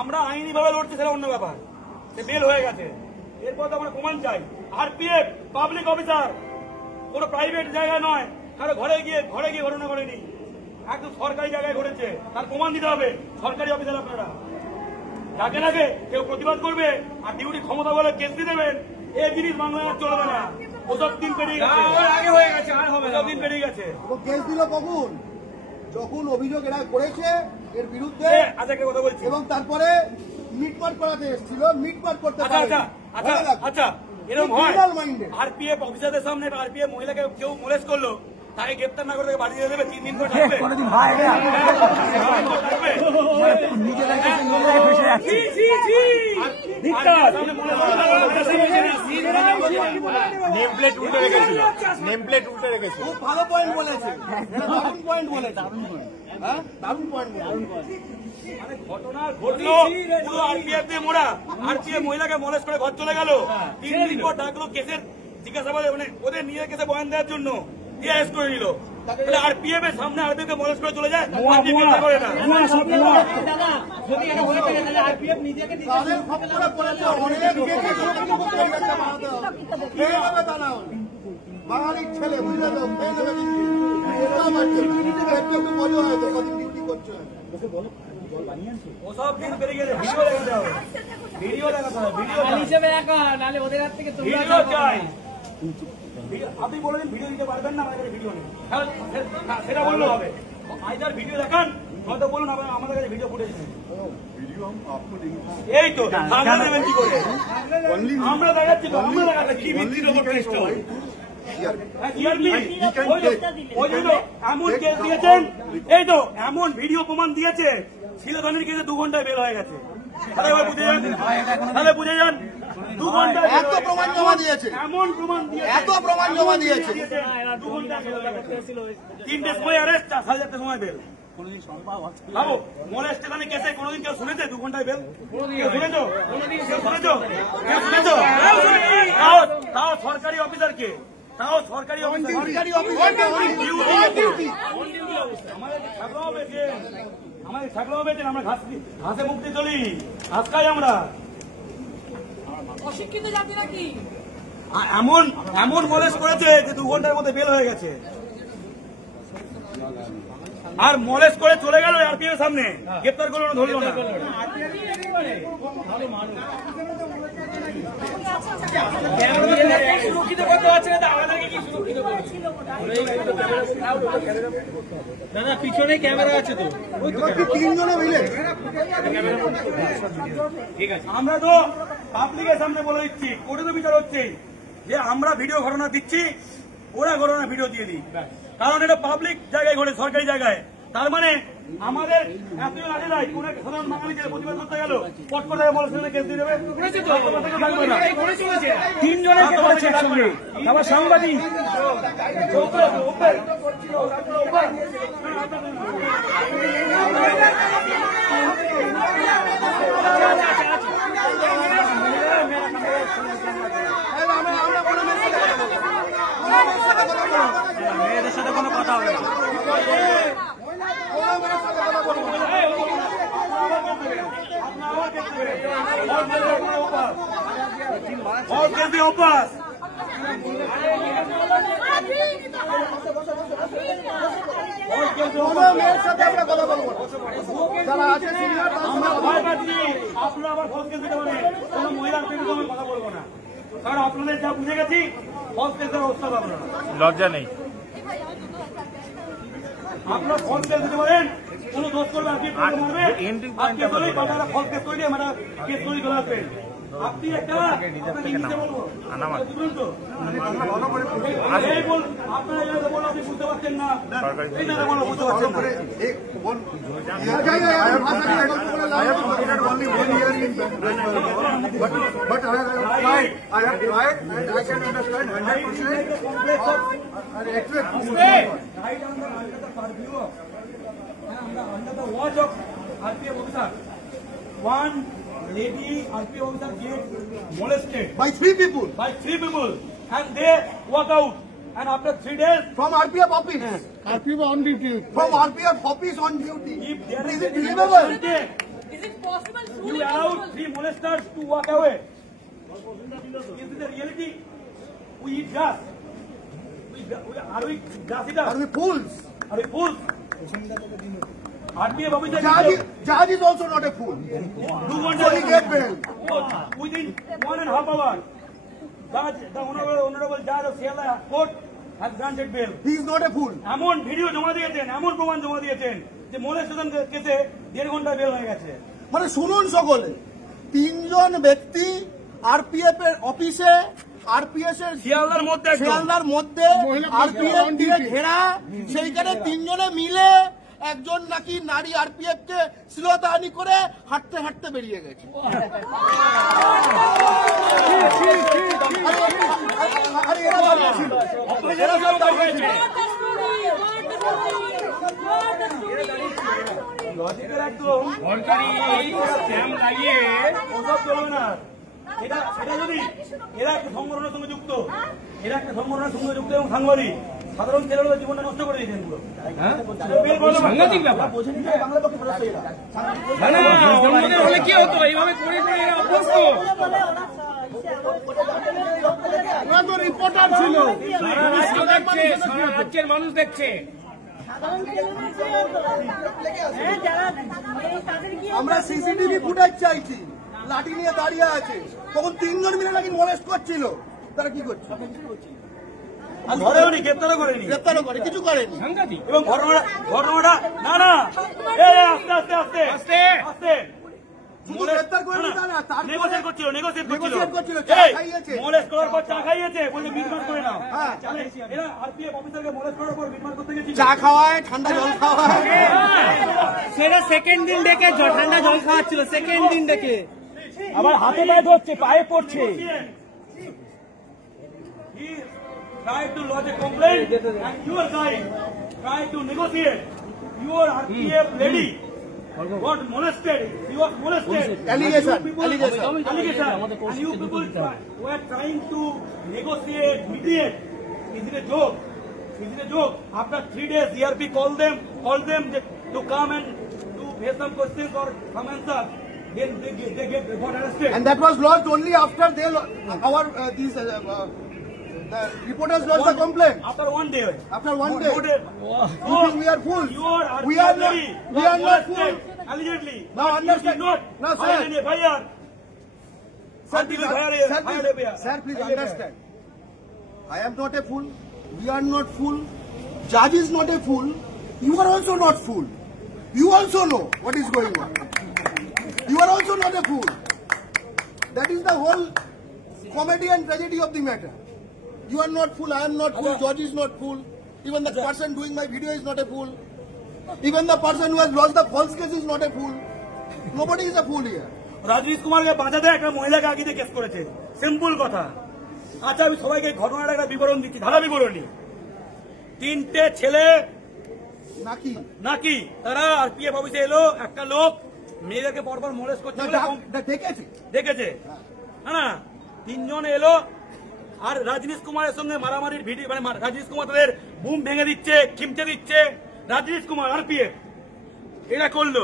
আমরা আইনি ভাবে লড়ছি, সেটা অন্য ব্যাপার, সে বেল হয়ে গেছে। এরপর তো আমরা প্রমাণ চাই। আরপিএফ পাবলিক অফিসার, কোনো প্রাইভেট জায়গায় নয়, কারো ঘরে গিয়ে ঘটনা করেনি, একদম সরকারি জায়গায় ঘটেছে, তার প্রমাণ দিতে হবে। সরকারি অফিসার আপনারা যাকে নাকি কেউ প্রতিবাদ করবে আর ডিউটি ক্ষমতা বলে কেস দিয়ে দেবেন, এই জিনিস বাংলায় আর চলবে না। ওসব দিন পেরিয়ে গেছে, আগে হয়ে গেছে, আর হবে না, দিন পেরিয়ে গেছে। কেস দিল কখন? যখন অভিযোগ এরা করেছে এর বিরুদ্ধে, আচ্ছা কথা বলছি, এবং তারপরে মিটমাট করাতে এসেছিল, মিটমাট করতে আচ্ছা এরকম হয়। আরপিএফ অফিসারদের সামনে আরপিএফ মহিলাকে কেউ মোলেস্ট করলো, তাকে গ্রেপ্তার না করে তাকে বাড়ি দিয়ে দেবে, 3 দিন করে থাকবে। নেমপ্লেট উল্টে রেখেছিল, নেমপ্লেট উল্টে রেখেছিল। খুব ভালো পয়েন্ট বলেছে, দারুণ পয়েন্ট বলেছে, হ্যাঁ দারুণ পয়েন্ট বলেছে। ঘটনা ঘটলো পুরো আরপিএফ দিয়ে মোড়া, আরপিএফ মহিলাকে মোলেস্ট করে ঘর চলে গেল, 3 দিন পর ডাকলো কেসের জিজ্ঞাসাবাদে, মানে ওদের নিয়ে কেসে বয়ান দেওয়ার জন্য ডিএস করে নিল। আরপিএফ এর সামনে আরপিএফ কে মোলেস্ট করে চলে যায়, করে না। বাঙালির ছেলে বুঝলে তো, ওসব দিন পেরিয়ে গেলে ভিডিও দেখাতে হবে, ভিডিও দেখাতে হবে, ভিডিও চাই। আপনি বলবেন ভিডিও দিতে পারবেন না, আমাদের কাছে ভিডিও নেই, সেটা বললেও হবে। আইদার ভিডিও দেখান, হয়তো বলুন আমাদের কাছে ভিডিও ফুটেজ নেই। এই তো সামনে দেবেন কি করে? আমরা দেখাচ্ছি তো, আমরা দেখাচ্ছি কি ভিত্তির উপর টেস্ট হয়। এমন কেস দিয়েছেন, এই তো এমন ভিডিও প্রমাণ দিয়েছে, শিলধানির কেসে 2 ঘন্টায় বের হয়ে গেছে। তাহলে বুঝে যান 2 ঘন্টায় এত প্রমাণ জমা দিয়েছে, এমন প্রমাণ দিয়েছে, এত প্রমাণ জমা দিয়েছে। 2 ঘন্টা 3টে সময় অ্যারেস্ট, 4,000 সময় বেল। বাবু মোলেস্টেশনে কেসে কোনোদিন কেউ শুনেছে 2 ঘন্টায় বেল? শুনেছো? তাও সরকারি অফিসারকে, তাও সরকারি অফিসার, আমাদের থাকলেও বেছেন। আমরা ঘাসে মুক্তি চলি, ঘাস খাই আমরা। অশিক্ষিত জাতি নাকি? এমন মোলেস্ট করেছে যে 2 ঘন্টার মধ্যে বেল হয়ে গেছে, আর মোলেস্ট করে চলে গেল আরপিএফ সামনে, গ্রেপ্তার করলো না, ধরলো না। সুরক্ষিত করতে পারছে না, আমাদেরকে কি সুরক্ষিত করছে? দাদা পিছনে ক্যামেরা আছে তো, 3 জনে মিলে। ঠিক আছে, আমরা তো পাবলিকের সামনে বলে দিচ্ছি, কোর্টে তো বিচার হচ্ছে যে আমরা ভিডিও ঘটনা দিচ্ছি, ওরা ঘটনা ভিডিও দিয়ে দিই, কারণ এটা পাবলিক জায়গায় ঘটে, সরকারি জায়গায়। তার মানে আমাদের এতজন আসে নাই, কোন একটা সাধারণ বাঙালি ছেলে প্রতিবাদ করতে গেল, পট করে বলে কেস দিয়ে দেবে। 3 জনের করেছে একসঙ্গে, আবার সাংবাদিক। মেয়েদের সাথে কোনো ফলস কেস দিয়ে অভ্যাস। কোনো মেয়ের সাথে আমরা কথা বলবো না। যারা আছে সিনিয়র আমরা ভয় পাচ্ছি আপনারা আবার ফলস কেস দিতে পারেন, কোনো মহিলার বিরুদ্ধে আমি কথা বলবো না, কারণ আপনাদের যা বুঝে গেছি ফলস কেসের অবস্থা পাবো না। লজ্জা নেই। আপনারা ফলস কেস দিতে পারেন, কোনো দোষ করবে আপনি মারবে, আপনি বলেই বাজারে ফলস কেস করে দিয়ে আমরা কেস করে চলে আসবেন। আপনি একটা আপনাকে ইংলিশে বলবো বুঝলেন তো, এই বল আপনারা এটা বলো আপনি বুঝতে পারছেন না, এই জায়গা বলো বুঝতে পারছেন না। I have completed only 1 year in but I have tried and I can understand 100%. And expect Right under the purview of and under the watch of RPF officer, one lady RPF officer gets molested by 3 people by 3 people and they walk out, and after 3 days from RPF office. RPF on duty. From RPF office on duty. if there Is is it any believable? mistake, Is it possible? you allow 3 molesters to walk away. Is it the reality? We eat grass. Are we grass eaters? Are we fools? Are we fools? RPF officer Judge is also not a fool. do want So he get bail. within 1.5 hours. The honorable judge of Seattle court has granted bail. He is not a fool. এমন video জমা দিয়েছেন, এমন প্রমাণ জমা দিয়েছেন যে molestation কেসে 1.5 ঘন্টা বেল হয়ে গেছে। মানে শুনুন সকলে, 3 জন ব্যক্তি আরপিএফ এর অফিসে, আরপিএস এর শিয়ালদার মধ্যে একদম। শিয়ালদার মধ্যে আরপিএফ দিয়ে ঘেরা, সেইখানে 3 জনে মিলে একজন নাকি নারী আরপিএফ কে শ্লীলতাহানি করে হাঁটতে হাঁটতে বেরিয়ে গেছে। আরে এরা দাঁড়িয়ে ছিল, এরা সব দাঁড়িয়ে ছিল। লজিকের একদম সরকারি স্ট্যাম্প লাগিয়ে ওসব চলবে না। এটা যদি এরা একটা সংগঠনের সঙ্গে যুক্ত, এরা একটা সংগঠনের সঙ্গে যুক্ত এবং সাংবাদিক, সাধারণ ছেলেরা জীবনটা নষ্ট করে দিয়েছেন পুরো। সাংঘাতিক ব্যাপার। হলে কি হতো, এইভাবে করে করে এরা অভ্যস্ত। রিপোর্টার ছিল, সারা রাজ্যের মানুষ দেখছে। আমরা সিসিটিভি ফুটেজ চাইছি। লাঠি নিয়ে দাঁড়িয়ে আছে, তখন 3 জন মিলে নাকি মোলেস্ট করছিল। তারা কি করছে? ধরেও নি, গ্রেপ্তারও করেনি, গ্রেপ্তারও করে, কিছু করেনি। এবং ঘটনাটা না এই আস্তে আস্তে আস্তে আস্তে আস্তে শুধু গ্রেপ্তার করেনি তা না, তারপরে নেগোসিয়েট করছিল, চা খাইয়েছে। মোলেস্ট করার পর চা খাইয়েছে, বলে মিটমাট করে নাও। হ্যাঁ। এরা আরপিএফ অফিসারকে মোলেস্ট করার পর মিটমাট করতে গেছিল। চা খাওয়ায়, ঠান্ডা জল খাওয়ায়। সেটা সেকেন্ড দিন ডেকে ঠান্ডা জল খাওয়াচ্ছিল, সেকেন্ড দিন ডেকে। আবার হাতে পায়ে ধরছে, পায়ে পড়ছে। He tried to lodge a complaint and your guy tried to negotiate. Your RPF lady got molested. She was molested. Allegation. And you people were trying to negotiate, mediate. Is it a joke? Is it a joke? After 3 days, ERP called them to come and to face some questions or some answers. Then they got arrested. And that was lodged only after they the reporters lodged the complaint. After 1 day. After 1 day. You think we are fools? We are not fools. Allegedly. Now understand. Now, sir. Sir, please understand. I am not a fool. We are not fool. Judge is not a fool. You are also not fool. You also know what is going on. You are also not a fool. That is the whole comedy and tragedy of the matter. You are not fool, I am not fool, George is not fool. Even the person doing my video is not a fool. Even the person who has lost the false case is not a fool. Nobody is a fool here. Rajneesh কুমারকে বাঁচাতে একটা মহিলাকে আগে case করেছে, simple কথা। আচ্ছা, আমি সবাইকে ঘটনাটা একটা বিবরণ দিচ্ছি, ধারা বিবরণী। 3টে ছেলে নাকি তারা আরপিএফ অফিসে এলো, একটা লোক মেয়েদেরকে পরপর মোলেস্ট করছে দেখেছে। না 3 জন এলো, আর রাজনীশ কুমারের সঙ্গে মারামারির ভিডিও, মানে রাজনীশ কুমার তাদের বুম ভেঙে দিচ্ছে, খিমচে দিচ্ছে। রাজনীশ কুমার আরপিএফ এটা করলো।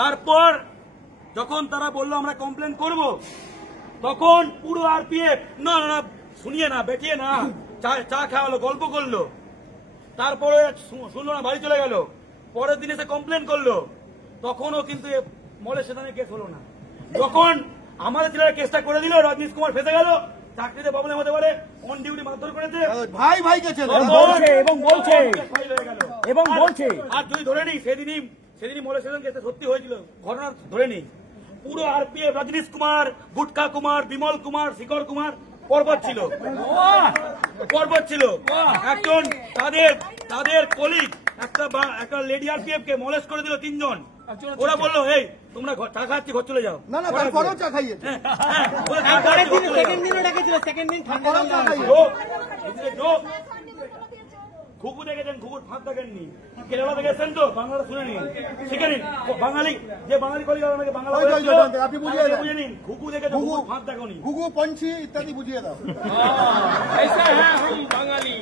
তারপর যখন তারা বললো আমরা কমপ্লেন করব, তখন পুরো আরপিএফ না না শুনিয়ে না বেটিয়ে না চা খাওয়ালো, গল্প করলো, তারপরে শুনলো না, বাড়ি চলে গেল। পরের দিন এসে কমপ্লেন করলো, তখনও কিন্তু মলেস্টেশনের কেস হলো না। যখন আমাদের জেলার কেসটা করে দিল, রজনীশ কুমার ফেসে গেল, চাকরিতে প্রবলেম হতে পারে, অন ডিউটি মারধর করেছে, ভাই ভাইকে ছেড়ে এবং বলছে আর যদি ধরে নিই সেদিনই মলেস্টেশন কেসটা সত্যি হয়েছিল, ঘটনা ধরে নিই, পুরো আরপিএফ রজনীশ কুমার, গুটকা কুমার, বিমল কুমার, শিখর কুমার পর্বত ছিল একজন, তাদের কলিগ একটা লেডি আরপিএফ কে মলেস্ট করে দিল 3 জন। ওরা বললো এই তোমরা চা খাচ্ছি, ঘর চলে যাও। না তারপরেও চা খাইয়েছে। ঘুঘু দেখেছেন, ঘুঘুর ফাঁক দেখেননি, কেরালা দেখেছেন তো, বাংলাটা শুনে নিন, শিখে নিন। বাঙালি কলিগ বাংলা আপনি বুঝিয়ে নিন, ঘুঘু দেখেছেন, ঘুঘুর ফাঁক দেখনি, ঘুঘু পঞ্চি ইত্যাদি বুঝিয়ে দাও। ऐसा है हम बंगाली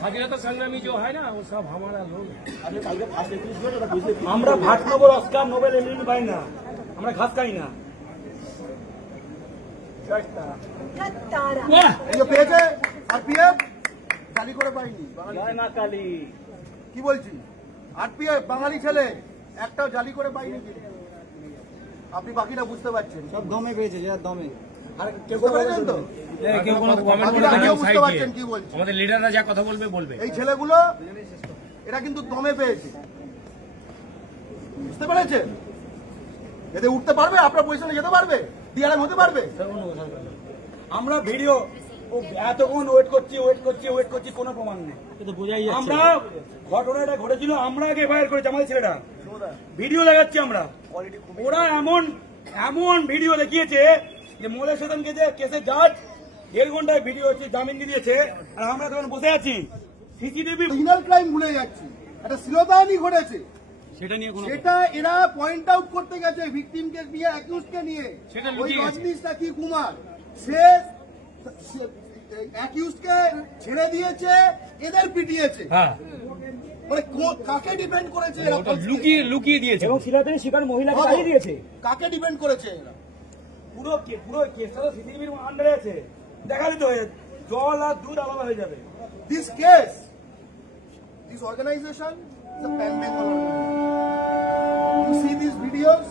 স্বাধীনতা সংগ্রামী जो है ना वो सब हमारा लोग। আমরা ভাত নোবেল, অস্কার নোবেল এমনি পাই না, আমরা ঘাস খাই না। পেয়েছে আরপিএফ, গালি করে পাইনি। কি বলছি, আরপিএফ বাঙালি ছেলে একটাও জালি করে পাইনি। আপনি বাকিটা বুঝতে পারছেন, সব দমে পেয়েছে, যার দমে। বুঝতে পারছেন তো? কেউ কোনো কমেন্ট করে বাকিটা কেউ বুঝতে সাইড পারছেন দিয়ে কি বলছি। আমাদের লিডাররা যা কথা বলবে এই ছেলেগুলো এরা কিন্তু দমে পেয়েছে, বুঝতে পেরেছে? এতে উঠতে পারবে, আপনার পজিশনে যেতে পারবে, ডিআরএম হতে পারবে। আমরা ভিডিও এতক্ষণ ওয়েট করছি, কোনো প্রমাণ নেই। আমরা ঘটনাটা ঘটেছিল, আমরা আগে এফআইআর করেছি, আমাদের ছেলেরা ভিডিও দেখাচ্ছি আমরা। ওরা এমন ভিডিও দেখিয়েছে যে মলেস্টেশনকে যে কেসে জাজ 1.5 ঘন্টায় ভিডিও হচ্ছে, জামিন দিয়েছে, আর আমরা তখন বসে আছি। সিসিটিভি ক্রিমিনাল ক্রাইম ভুলে যাচ্ছি, একটা শ্লীলতাহানি ঘটেছে, সেটা এরা পয়েন্ট আউট করতে গেছে ভিকটিমকে নিয়ে, অ্যাকিউজকে নিয়ে। ওই রজনীশ কি কুমার সে অ্যাকিউজকে ছেড়ে দিয়েছে, এদের পিটিয়েছে। মানে কাকে ডিপেন্ড করেছে এরা? লুকিয়ে দিয়েছে এবং সিরাতের শিকার মহিলাকে তাড়িয়ে দিয়েছে। কাকে ডিপেন্ড করেছে এরা? পুরো কেসটা তো সিসিটিভির আন্ডারে আছে, দেখা দিতে হয়ে জল আর দুধ আলাদা হয়ে যাবে। This case, this organization is a pan-Bengal organization. You see these videos,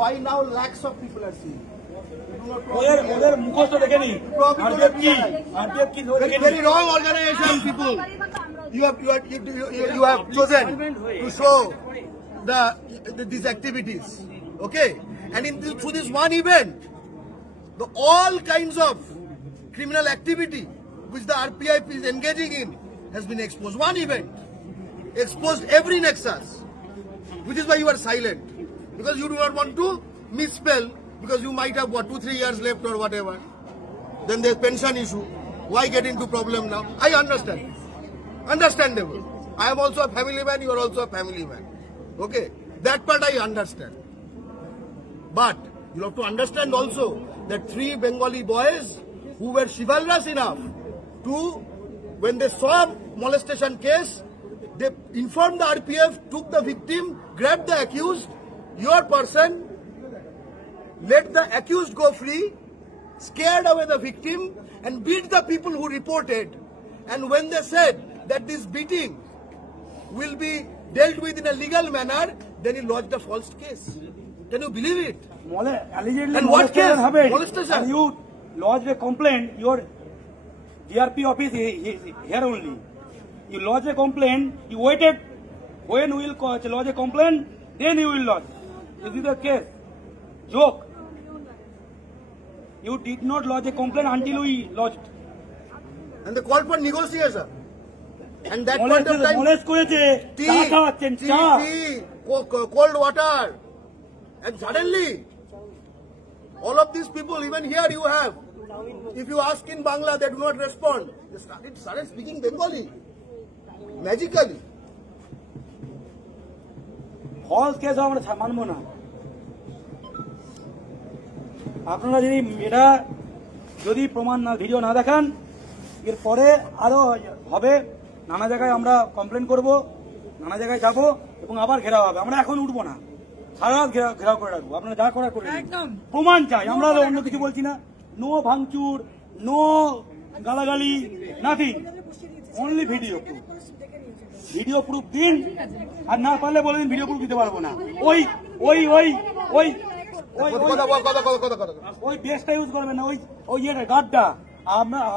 by now lakhs of people are seeing. ওদের মুখস্থ দেখে নি, আরপিএফ কি Very wrong organization, people. You have chosen to show these activities, okay? And through this one event, all kinds of criminal activity which the RPF is engaging in has been exposed. One event exposed every nexus, which is why you are silent, because you do not want to misspell, because you might have 2-3 years left or whatever. Then there's pension issue. Why get into problem now? I understand. Understandable. I am also a family man, you are also a family man. Okay? That part I understand. But you have to understand also that 3 Bengali boys who were chivalrous enough to, when they saw molestation case, they informed the RPF, took the victim, grabbed the accused, your person, let the accused go free, scared away the victim, and beat the people who reported. And when they said that this beating will be dealt with in a legal manner, then he lodged a false case. Can you believe it? And what case? Molestation. And you lodged a complaint, your DRP office is here only. You lodge a complaint, you waited when we will lodge a complaint, then you will lodge. This is the case. Joke. You did not lodge a complaint until we lodged. And they called for negotiation. And that point of time, tea, cold water. And suddenly, all of these people, even here you have, if you ask in Bangla, they do not respond. They started speaking Bengali. Magically. False case আমরা মানব না। আপনারা যদি প্রমাণ না, video না দেখান, এরপরে আরো হবে, নানা জায়গায় আমরা কমপ্লেন করব, নানা জায়গায় যাব এবং আবার ঘেরাও হবে। আমরা এখন উঠবো না, সারা রাত ঘেরাও করে রাখবো, আপনারা যা করার করে নিন। একদম। প্রমাণ চাই, আমরা অন্য কিছু বলছি না। নো ভাঙচুর, নো গালাগালি, nothing, only video proof. Video proof দিন, আর না পারলে বলে দিন ভিডিও প্রুফ দিতে পারবো না। ওই ওই ওই ওই ওই বেসটা ইউজ করবেন না, ওই ইয়েটা গার্ডটা।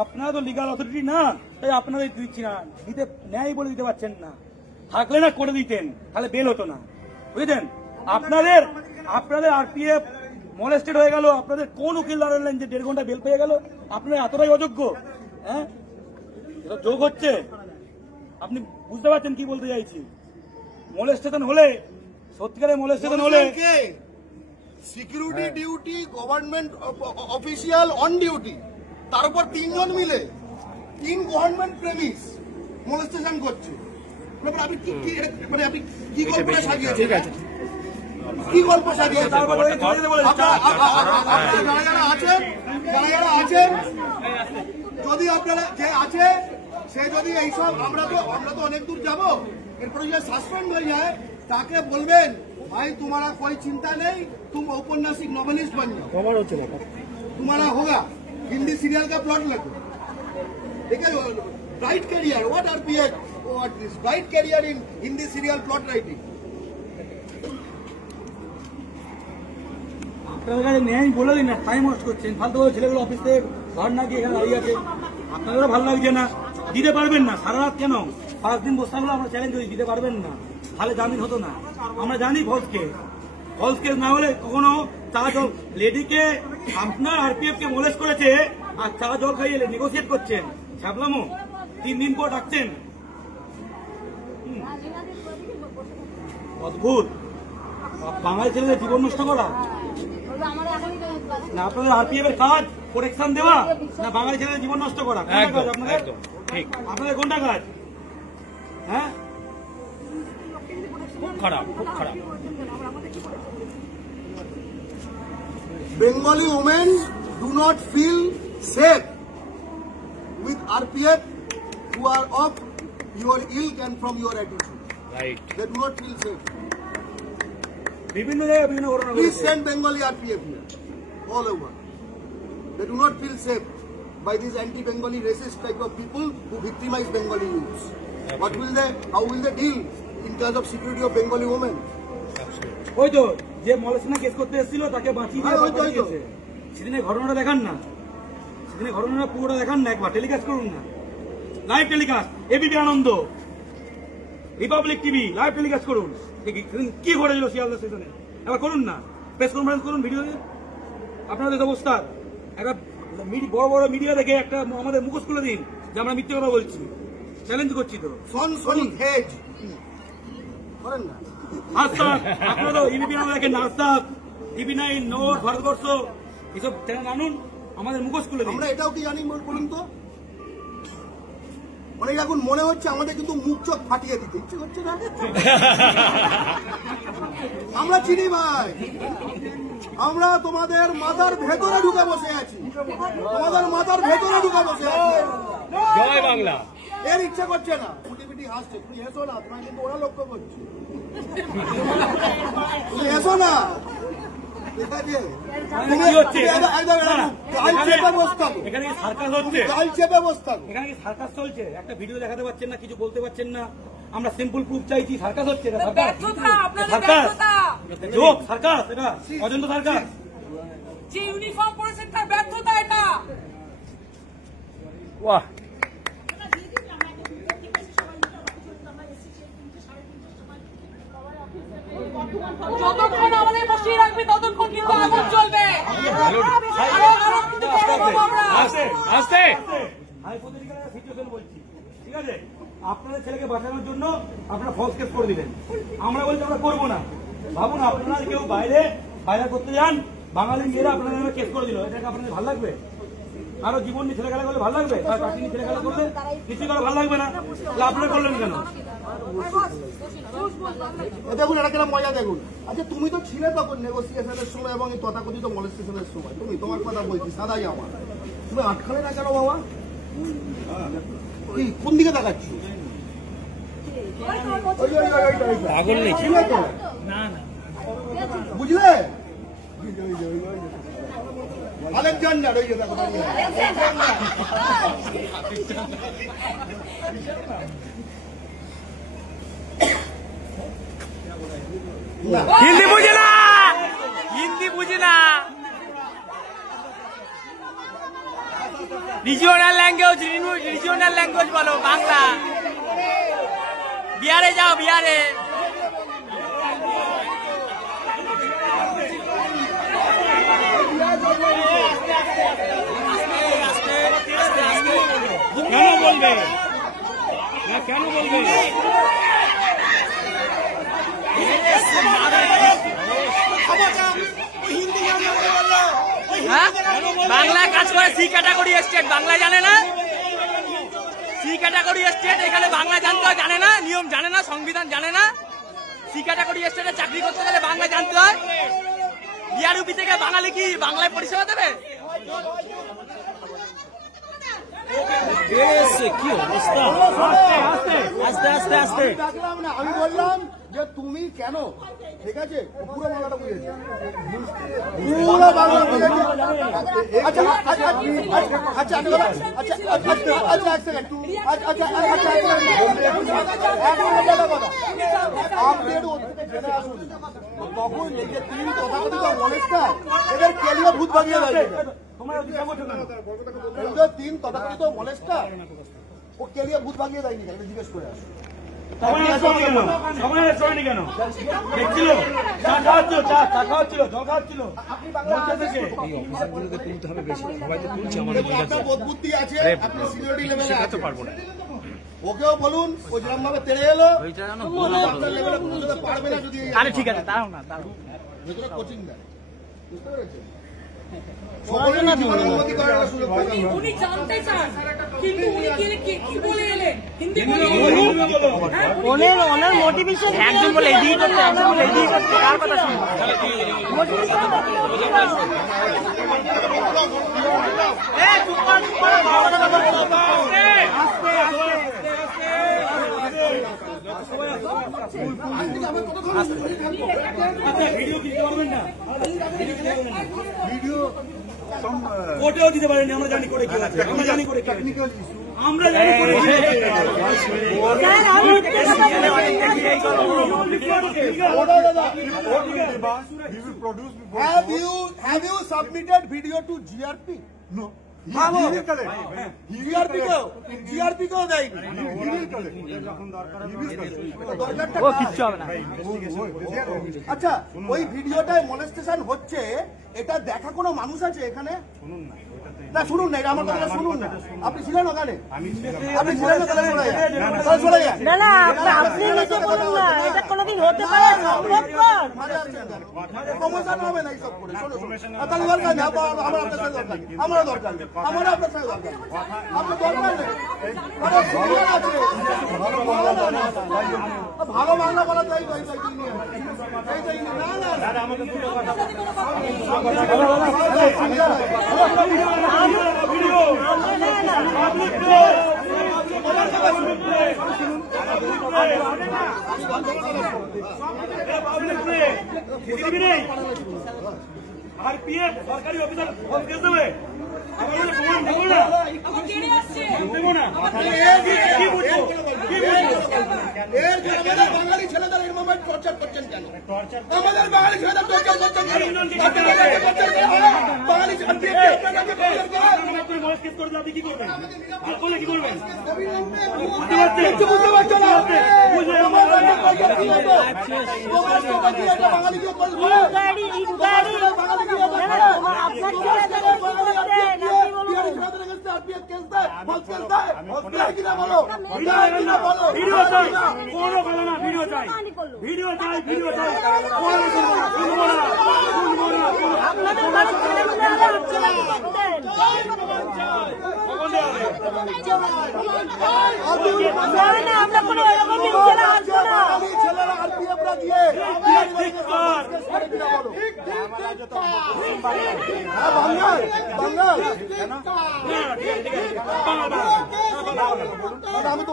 আপনারা তো লিগাল অথরিটি না, তাই আপনাদের দিচ্ছি না, দিতে ন্যায় বলে দিতে পারছেন না। থাকলে না করে দিতেন, তাহলে বেল হতো না, বুঝলেন? আপনাদের আরপিএফ মলেস্টেড হয়ে গেল, আপনাদের কোন উকিল দাঁড়ালেন যে 1.5 ঘন্টা বেল পেয়ে গেল? আপনারা এতটাই অযোগ্য? হ্যাঁ, এটা যোগ হচ্ছে। আপনি বুঝতে পারছেন কি বলতে চাইছি? মলেস্টেশন হলে, সত্যিকারের মলেস্টেশন হলে security duty, government official on duty, তার উপর 3 জন মিলে 3 গভর্নমেন্ট প্রেমিস মোলেস্টেশন করছে। আপনি কি গল্পটা সাজিয়েছেন? ঠিক আছে, কি গল্প সাজিয়েছেন? যারা আছেন যদি আপনারা যে আছে সে যদি এইসব, আমরা তো অনেক দূর যাবো, এরপরে যদি সাসপেন্ড হয়ে যায় তাকে বলবেন भाई तुम्हारा कोई चिंता नहीं, तुम औपन्यासिक नॉवेलिस्ट बन जाओ, तुम्हारा होगा। हिंदी सीरियल का प्लॉट लगो, ठीक है? Bright career, what R P what this bright career in Hindi serial plot writing. আপনাদের কাছে ন্যায় বলে দিন না, টাইম ওয়েস্ট করছেন ফালতু করে। ছেলেগুলো অফিস থেকে ঘর না গিয়ে এখানে দাঁড়িয়ে আছে, আপনাদেরও ভালো লাগছে না, দিতে পারবেন না। সারা রাত কেন 5 দিন বসে থাকলেও আমরা চ্যালেঞ্জ করি, দিতে পারবেন না, তাহলে জামিন হতো না। আমরা জানি ফলস কেস না হলে কখনো চা জল, লেডিকে আপনার আরপিএফ কে মোলেস্ট করেছে আর চা জল খাইয়ে নেগোসিয়েট করছেন, ছাপলামো 3 দিন পর ডাকছেন। অদ্ভুত, বাঙালি ছেলেদের জীবন নষ্ট করা না আপনাদের আরপিএফ এর কাজ? প্রোটেকশন দেওয়া না বাঙালি ছেলেদের জীবন নষ্ট করা? কোনটা কাজ আপনাদের? আপনাদের কোনটা কাজ? হ্যাঁ, খুব খারাপ, খুব খারাপ। Bengali women do not feel safe with RPF who are of your ilk and from your attitude. Right. They do not feel safe. বিভিন্ন জায়গায় বিভিন্ন ঘটনা Please ঘটছে। send Bengali RPF here, all over. They do not feel safe by these anti-Bengali racist type of people who victimize Bengali youths. How will they deal in terms of security of Bengali women? ওই তো যে molestation case করতে এসেছিল তাকে বাঁচিয়ে দিয়ে বাড়ি গেছে। সেদিনের ঘটনাটা দেখান না, সেদিনের ঘটনাটা পুরোটা দেখান না, একবার টেলিকাস্ট করুন না, লাইভ টেলিকাস্ট, এবিপি আনন্দ, রিপাবলিক টিভি লাইভ টেলিকাস্ট করুন। কি ঘটেছিল শিয়ালদা স্টেশনে একবার করুন না, প্রেস কনফারেন্স করুন, ভিডিও দিয়ে আপনাদের অবস্থা। একটা বড় বড় মিডিয়া দেখে একটা আমাদের মুখোশ খুলে দিন যে আমরা মিথ্যে কথা বলছি, চ্যালেঞ্জ করছি। তো করেন না আপনারা ইউনিপি দেখেন, নাস্তাক, টিভি9, নোট, ভারতবর্ষ, এসব চ্যানেল আনুন, আমাদের মুখোশ খুলে দিন। আমরা এটাও কি জানি বলুন তো? অনেক এখন মনে হচ্ছে আমাদের কিন্তু মুখ চোখ ফাটিয়ে দিতে ইচ্ছে করছে না। আমরা চিনি ভাই, আমরা তোমাদের মাথার ভেতরে ঢুকে বসে আছি, তোমাদের মাথার ভেতরে ঢুকে বসে আছি। জয় বাংলা। এর ইচ্ছা করছে না, ফুটিফুটি হাসছে, তুমি হেসো না, তোমার কিন্তু ওরা লক্ষ্য করছে, তুমি হেসো না। এখানে সার্কাস হচ্ছে, এখানে সার্কাস চলছে, একটা ভিডিও দেখাতে পারছেন না, কিছু বলতে পারছেন না। আমরা সিম্পল প্রুফ চাইছি, সার্কাস হচ্ছে, সার্কাস, এটা অজন্তা সার্কাস। যে ইউনিফর্ম পরেছেন তার ব্যর্থতা এটা। বাহ, যতক্ষণ আমাদের বসিয়ে রাখবে ততক্ষণ কিন্তু আগুন চলবে। আস্তে সিচুয়েশন বলছি, ঠিক আছে? আপনাদের ছেলেকে বাঁচানোর জন্য আপনারা ফলস কেস করে দিলেন, আমরা বলছি আমরা করবো না। ভাবুন আপনারা কেউ বাইরে করতে যান, বাঙালি মেয়েরা আপনাদের কেস করে দিল, এটাকে আপনাদের ভালো লাগবে? আরো জীবন নিয়ে ছেলে খেলা করলে ভালো লাগবে? তার চাকরি নিয়ে ছেলে খেলা করলে কিছু করে ভালো লাগবে না, আপনারা করলেন কেন? দেখুন এটা কেন মজা, দেখুন। আচ্ছা তুমি তো ছিলে তখন নেগোসিয়েশনের সময় এবং এই তথাকথিত মলেস্টেশনের সময়, তুমি তোমার কথা বলছি সাদাই আমার, তুমি আটখানে না কেন বাবা? কোন দিকে তাকাচ্ছি? আগুন নেই ছিল তো? না না স্ট্যান্ডার্ড ওই যে দেখো হিন্দি বুঝে না, হিন্দি বুঝে না, রিজিওনাল ল্যাঙ্গুয়েজ বলো বাংলা। বিহারে যাও, বিহারে। কেন বলবে, কেন বলবে? বাংলায় কাজ করে সি ক্যাটাগরি স্টেট, বাংলা জানে না, সি ক্যাটাগরি স্টেট, এখানে বাংলা জানতে হয়, জানে না, নিয়ম জানে না, সংবিধান জানে না। সি ক্যাটাগরি স্টেটে চাকরি করতে গেলে বাংলা জানতে হয়। বিআরইউপি থেকে বাঙালি কি বাংলায় পরিষেবা দেবে? কি অবস্থা! আস্তে আস্তে আস্তে ডাকলাম না, আমি বললাম যে তুমি কেন, ঠিক আছে, পুরো বাংলাটা বুঝেছি, পুরো বাংলা বুঝেছি। আচ্ছা আচ্ছা আচ্ছা আচ্ছা এক সেকেন্ড, আপনি একটু ওর থেকে জেনে আসুন। তখন এই যে তিন তথাকথিত মনেস্টার, এদের কেলিও ভূত ভাগিয়ে দেয়। তিন তথাকথিত মনেস্টার, ও কেলিও ভূত ভাগিয়ে দেয়নি, জিজ্ঞেস করে আসুন। সময় আসেনি কেন? দেখছিল চা খাওয়াচ্ছিল, চা খাওয়াচ্ছিল, জল খাওয়াচ্ছিল। বুদ্ধি আছে, আপনি সিনিয়রিটি লেভেলে আছে, পারবো না। ওকেও বলুন, ও যেরকম ভাবে তেড়ে এলো আপনার লেভেলে পৌঁছতে পারবে না যদি। আরে ঠিক আছে, দাঁড়াও না, দাঁড়াও। ভেতরে কোচিং দেয়, বুঝতে পেরেছেন? উনি জানতে চান, কিন্তু উনি কি বলে এলেন? হিন্দি বলে ওনার মোটিভেশন, একজন বলে এদিকে করতে, একজন বলে এদিকে করতে, কার কথা শুনবো? Video, some কোর্টেও দিতে পারেনি, আমরা জানি করে কি আছে, আমরা জানি করে technical issue. আমরা জানি করে কি আছে। He will produce before. Have you submitted video to GRP? No. He will collect. GRP কেও দেয়নি। He will collect. He will collect. ও কিচ্ছু হবে না। আচ্ছা, ওই ভিডিওটায় মলেস্টেশন হচ্ছে, এটা দেখা কোনো মানুষ আছে এখানে? না শুনুন না, এটা আমার কথা শুনুন না। আপনি ছিলেন ওখানে? আপনি ছিলেন না, তাহলে চলে যান। না না, আপনি নিজে বলুন না, এটা কোনোদিন হতে পারে সম্ভবপর? প্রমোশন হবে না এইসব করে। তাহলে দরকার নেই, আমার আপনার সাথে দরকার নেই, আমারও দরকার নেই, আমারও আপনার সাথে দরকার নেই, আপনার দরকার নেই। ভালো বাংলা বলা যায়, না না আমাদের দুটো কথা আর পিএফ সরকারি অফিসার কেস দেবে, বাঙালি ছেলেদের ইনভলভমেন্ট টর্চার করছেন কেন? আমাদের বাঙালি ছেলেদের টর্চার করছেন কেন? বাঙালি কেস করে আপনি কি করবেন? আর করলে কি করবেন? বুঝতে পারছো না? ভিডিও চাই, কোনো বলো না, ভিডিও চাই, ভিডিও চাই, ভিডিও চাই, আমরা কোনো এরকম ছেলে আসবো না। ছেলেরা আর পিএফরা দিয়ে আমি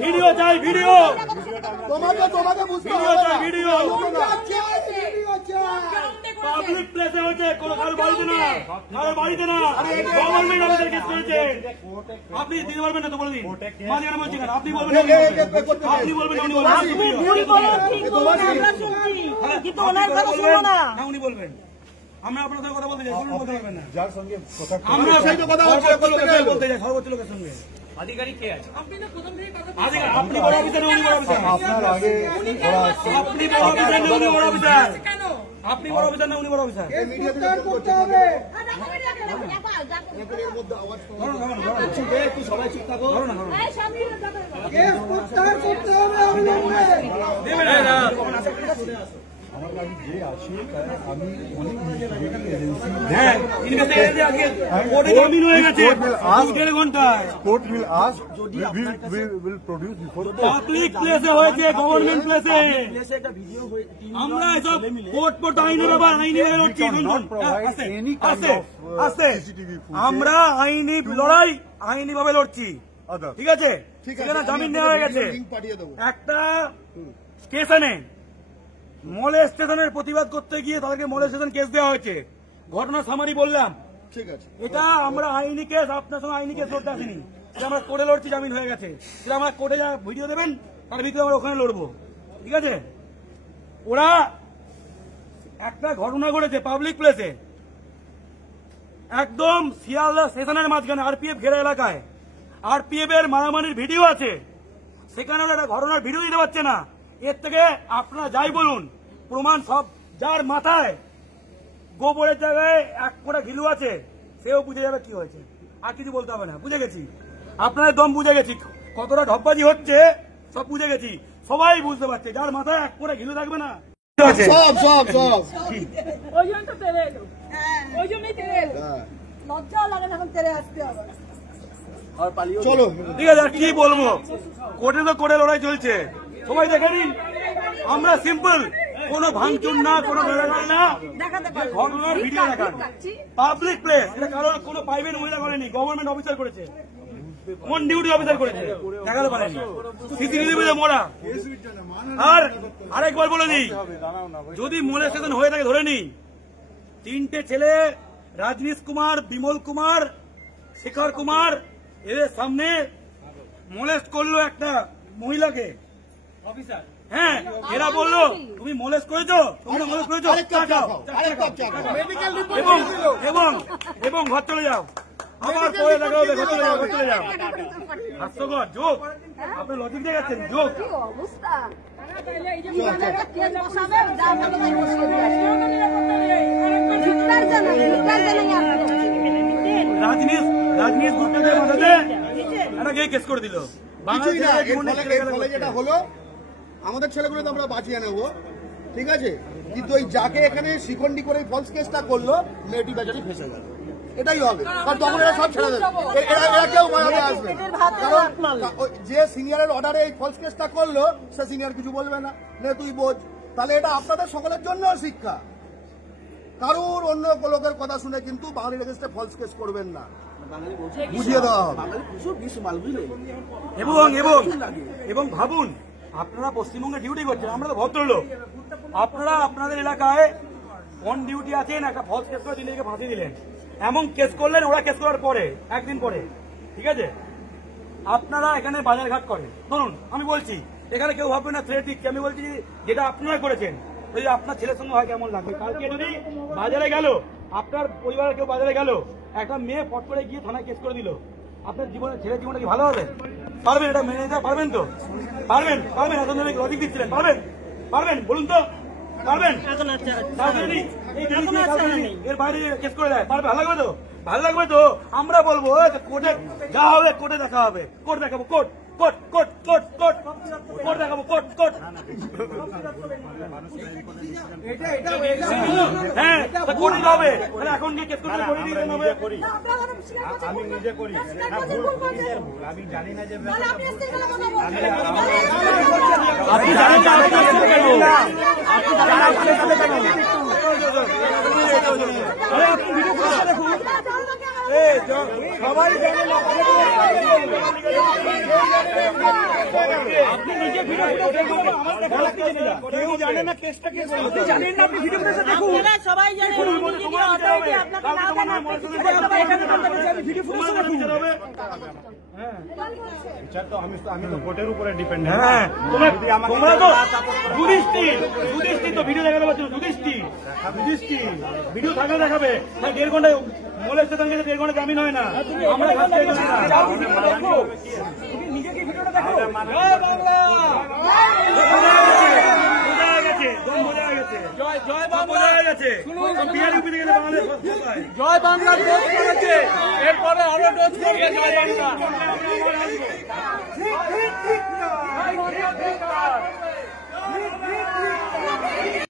ভিডিও চাই, ভিডিও তোমাকে বুঝতে ভিডিও চাই, ভিডিও পাবলিক প্লেসে হয়েছে, কোনো কারো বাড়িতে না, কারো বাড়িতে না, গভর্নমেন্ট অফিসার কেস করেছে। আপনি দিতে পারবেন না তো বলে দিন, মাঝখানে বলছি কেন? আপনি বলবেন না, আপনি বলবেন না, উনি বলবেন। আপনি ভুল বলেন, ঠিক বলেন, আমরা শুনছি, কিন্তু ওনার কথা শুনো না। হ্যাঁ, উনি বলবেন। আমরা আপনার সাথে কথা বলতে চাই, বলুন, বলতে পারবেন না। যার সঙ্গে কথা আমরা সেই তো কথা হচ্ছে, সর্বোচ্চ লোকের বলতে চাই, সর্বোচ্চ লোকের সঙ্গে। আধিকারিক কে আছে? আপনি তো প্রথম থেকে কথা আপনি বড় অফিসার, উনি বড় অফিসার। আপনার আগে ওরা আসছে। আপনি বড় অফিসার না, উনি বড় অফিসার। কেন? আপনি বড় অফিসার না, উনি বড় অফিসার। একটু সবাই চুপ থাকো। আমার কাছে যে আছে আমি অনেক হ্যাঁ, ইনভেস্টিগেশন আজকে কোর্টে জামিন হয়ে গেছে, 2.5 ঘন্টায়। Court will ask, will produce before court. Public প্লেসে হয়েছে, গভর্নমেন্ট প্লেসে। আমরা এসব কোর্ট পোর্ট আইনি ব্যাপার, আইনি ব্যাপার লড়ছি। আস্তে আমরা আইনি লড়াই, আইনি ভাবে লড়ছি, ঠিক আছে? সেখানে জামিন নেওয়া হয়ে গেছে। একটা স্টেশনে মলেস্টেশনের প্রতিবাদ করতে গিয়ে তাদেরকে মলেস্টেশন কেস দেওয়া হয়েছে। ঘটনা সামারি বললাম, ঠিক আছে। এটা আমরা আইনি কেস, আপনার সঙ্গে আইনি কেস লড়তে আসিনি। সেটা আমরা কোর্টে লড়ছি, জামিন হয়ে গেছে। সেটা আমরা কোর্টে যা ভিডিও দেবেন তার ভিতরে আমরা ওখানে লড়বো, ঠিক আছে? ওরা একটা ঘটনা ঘটেছে পাবলিক প্লেসে, একদম শিয়ালদা স্টেশনের মাঝখানে, আরপিএফ ঘেরা এলাকায়। আরপিএফ এর মারামারির ভিডিও আছে, সেখানে ওরা একটা ঘটনার ভিডিও দিতে পারছে না। এর থেকে আপনারা যাই বলুন, প্রমাণ সব, যার মাথায় গোবরের জায়গায় 1 কোটা ঘিলু আছে সেও বুঝে যাবে কি হয়েছে, আর কিছু বলতে হবে না। বুঝে গেছি, আপনাদের দম বুঝে গেছি, কতটা ঢপবাজি হচ্ছে সব বুঝে গেছি। সবাই বুঝতে পারছে, যার মাথায় 1 কোটা ঘিলু থাকবে না। সব সব সব ওই জন্য তো তেরে এলো, ওই জন্যই তেরে এলো। লজ্জাও লাগে না এখন তেরে আসতে হবে। চলো। ঠিক আছে, আর কি বলবো, কোর্টে তো কোর্টে লড়াই চলছে, সবাই দেখে নিন। আমরা সিম্পল, কোনো ভাঙচুর না, কোনো বেড়াগাল না, ঘটনার ভিডিও দেখান। পাবলিক প্লেস, এটা কারণ কোনো প্রাইভেট মহিলা করেনি, গভর্নমেন্ট অফিসার করেছে, কোন ডিউটি অফিসার করেছে, দেখাতে পারেনি, সিসিটিভিতে মোড়া। আর আরেকবার বলে দিই, যদি মোলেস্টেশন হয়ে থাকে ধরে নিই, 3টে ছেলে, রাজনীশ কুমার, বিমল কুমার, শেখর কুমার, এদের সামনে মোলেস্ট করলো একটা মহিলাকে অফিসার। হ্যাঁ, এরা বললো তুমি মোলেস্ট করেছো, তোমরা মোলেস্ট করেছো, এবং ঘর চলে যাও, আবার পরে দেখা হবে, ঘর চলে যাও, ঘর চলে যাও। হাস্যকর যোগ, আপনি লজিক দিয়ে যাচ্ছেন, যোগ। অবস্থা তাহলে এই যে কেস বসাবে, যা ভালো তাই বসিয়ে রাজনীশ গুপ্তের মাথাতে একটা গিয়ে কেস করে দিল। কিছুই না, এর ফলে যেটা হলো, আমাদের ছেলেগুলো তো আমরা বাঁচিয়ে নেবো, ঠিক আছে? কিন্তু ওই যাকে এখানে শিখন্ডি করে ফলস কেসটা করলো, মেয়েটি বেচারি ফেসে গেল, এটাই হবে। কারণ তখন এরা সব ছেড়ে দেবে, এরা কেউ বাঁচাতে আসবে না। কারণ যে সিনিয়রের অর্ডারে এই ফলস কেসটা করলো, সে সিনিয়র কিছু বলবে না, নে তুই বোঝ। তাহলে এটা আপনাদের সকলের জন্য শিক্ষা, কারুর অন্য লোকের কথা শুনে কিন্তু বাঙালির এগেন্স্টে ফলস কেস করবেন না, বুঝিয়ে দেওয়া হবে। এবং ভাবুন, আপনারা পশ্চিমবঙ্গে ডিউটি করছেন, আমরা তো ভদ্রলোক, আপনারা আপনাদের এলাকায় অন ডিউটি আছেন, একটা ফলস কেস করে দিলে ফাঁসি দিলেন, এমন কেস করলেন, ওরা কেস করার পরে একদিন পরে, ঠিক আছে? আপনারা এখানে বাজারঘাট করেন, ধরুন আমি বলছি, এখানে কেউ ভাববে না থ্রেট দিচ্ছি, আমি বলছি যেটা আপনারা করেছেন, যদি আপনার ছেলের সঙ্গে হয় কেমন লাগবে? কালকে যদি বাজারে গেল, আপনার পরিবারের কেউ বাজারে গেল, একটা মেয়ে ফট করে গিয়ে থানায় কেস করে দিল, আপনার জীবনে, ছেলের জীবনটা কি ভালো হবে? পারবেন এটা মেনে নিতে? পারবেন তো? পারবেন? এত ধরে লজিক দিচ্ছিলেন, পারবেন বলুন তো, পারবেন? এর বাইরে কেস করে দেয়, পারবে? ভালো লাগবে তো? আমরা বলবো কোর্টে যা হবে, কোর্টে দেখা হবে, কোর্ট দেখাবো, কোর্ট দেখাবো, কোর্ট। হ্যাঁ, কোর্টে যাবে, এখন গিয়ে কেস করতে করে দিতে হবে। আমি নিজে করি, আমি জানি না যে সবাই জানে না আপনি নিজে ভিডিও ফুটেজ আমার দেখার কি জানেন না, কেউ জানে না কেসটা কে করলো। আপনি জানেন না, আপনি ভিডিও ফুটেজে দেখুন। আপনারা সবাই জানেন উনি যদি অথরিটি আপনাকে না দেন আপনি কিছু করতে পারবেন না। আপনি ভিডিও ফুটেজে দেখুন। বিচার তো আমি তো কোর্টের উপরে ডিপেন্ড। হ্যাঁ, তোমরা তো যুধিষ্ঠি তো ভিডিও দেখাতে পারছো, যুধিষ্ঠি ভিডিও থাকলে দেখাবে। 1.5 ঘন্টায় মোলেস্টেশন গেছে, 1.5 ঘন্টা জামিন হয় না। আমরা যাও ভিডিও দেখো, তুমি নিজে কি ভিডিওটা দেখো। জয় বাংলা, বোঝা গেছে, দম বোঝা গেছে। জয় জয় বাংলা বোঝা গেছে। বিহার ইউপি থেকে বাংলাদেশ জয় বাংলা ডোজ করেছে, এরপরে আরো ডোজ করবে জয় বাংলা।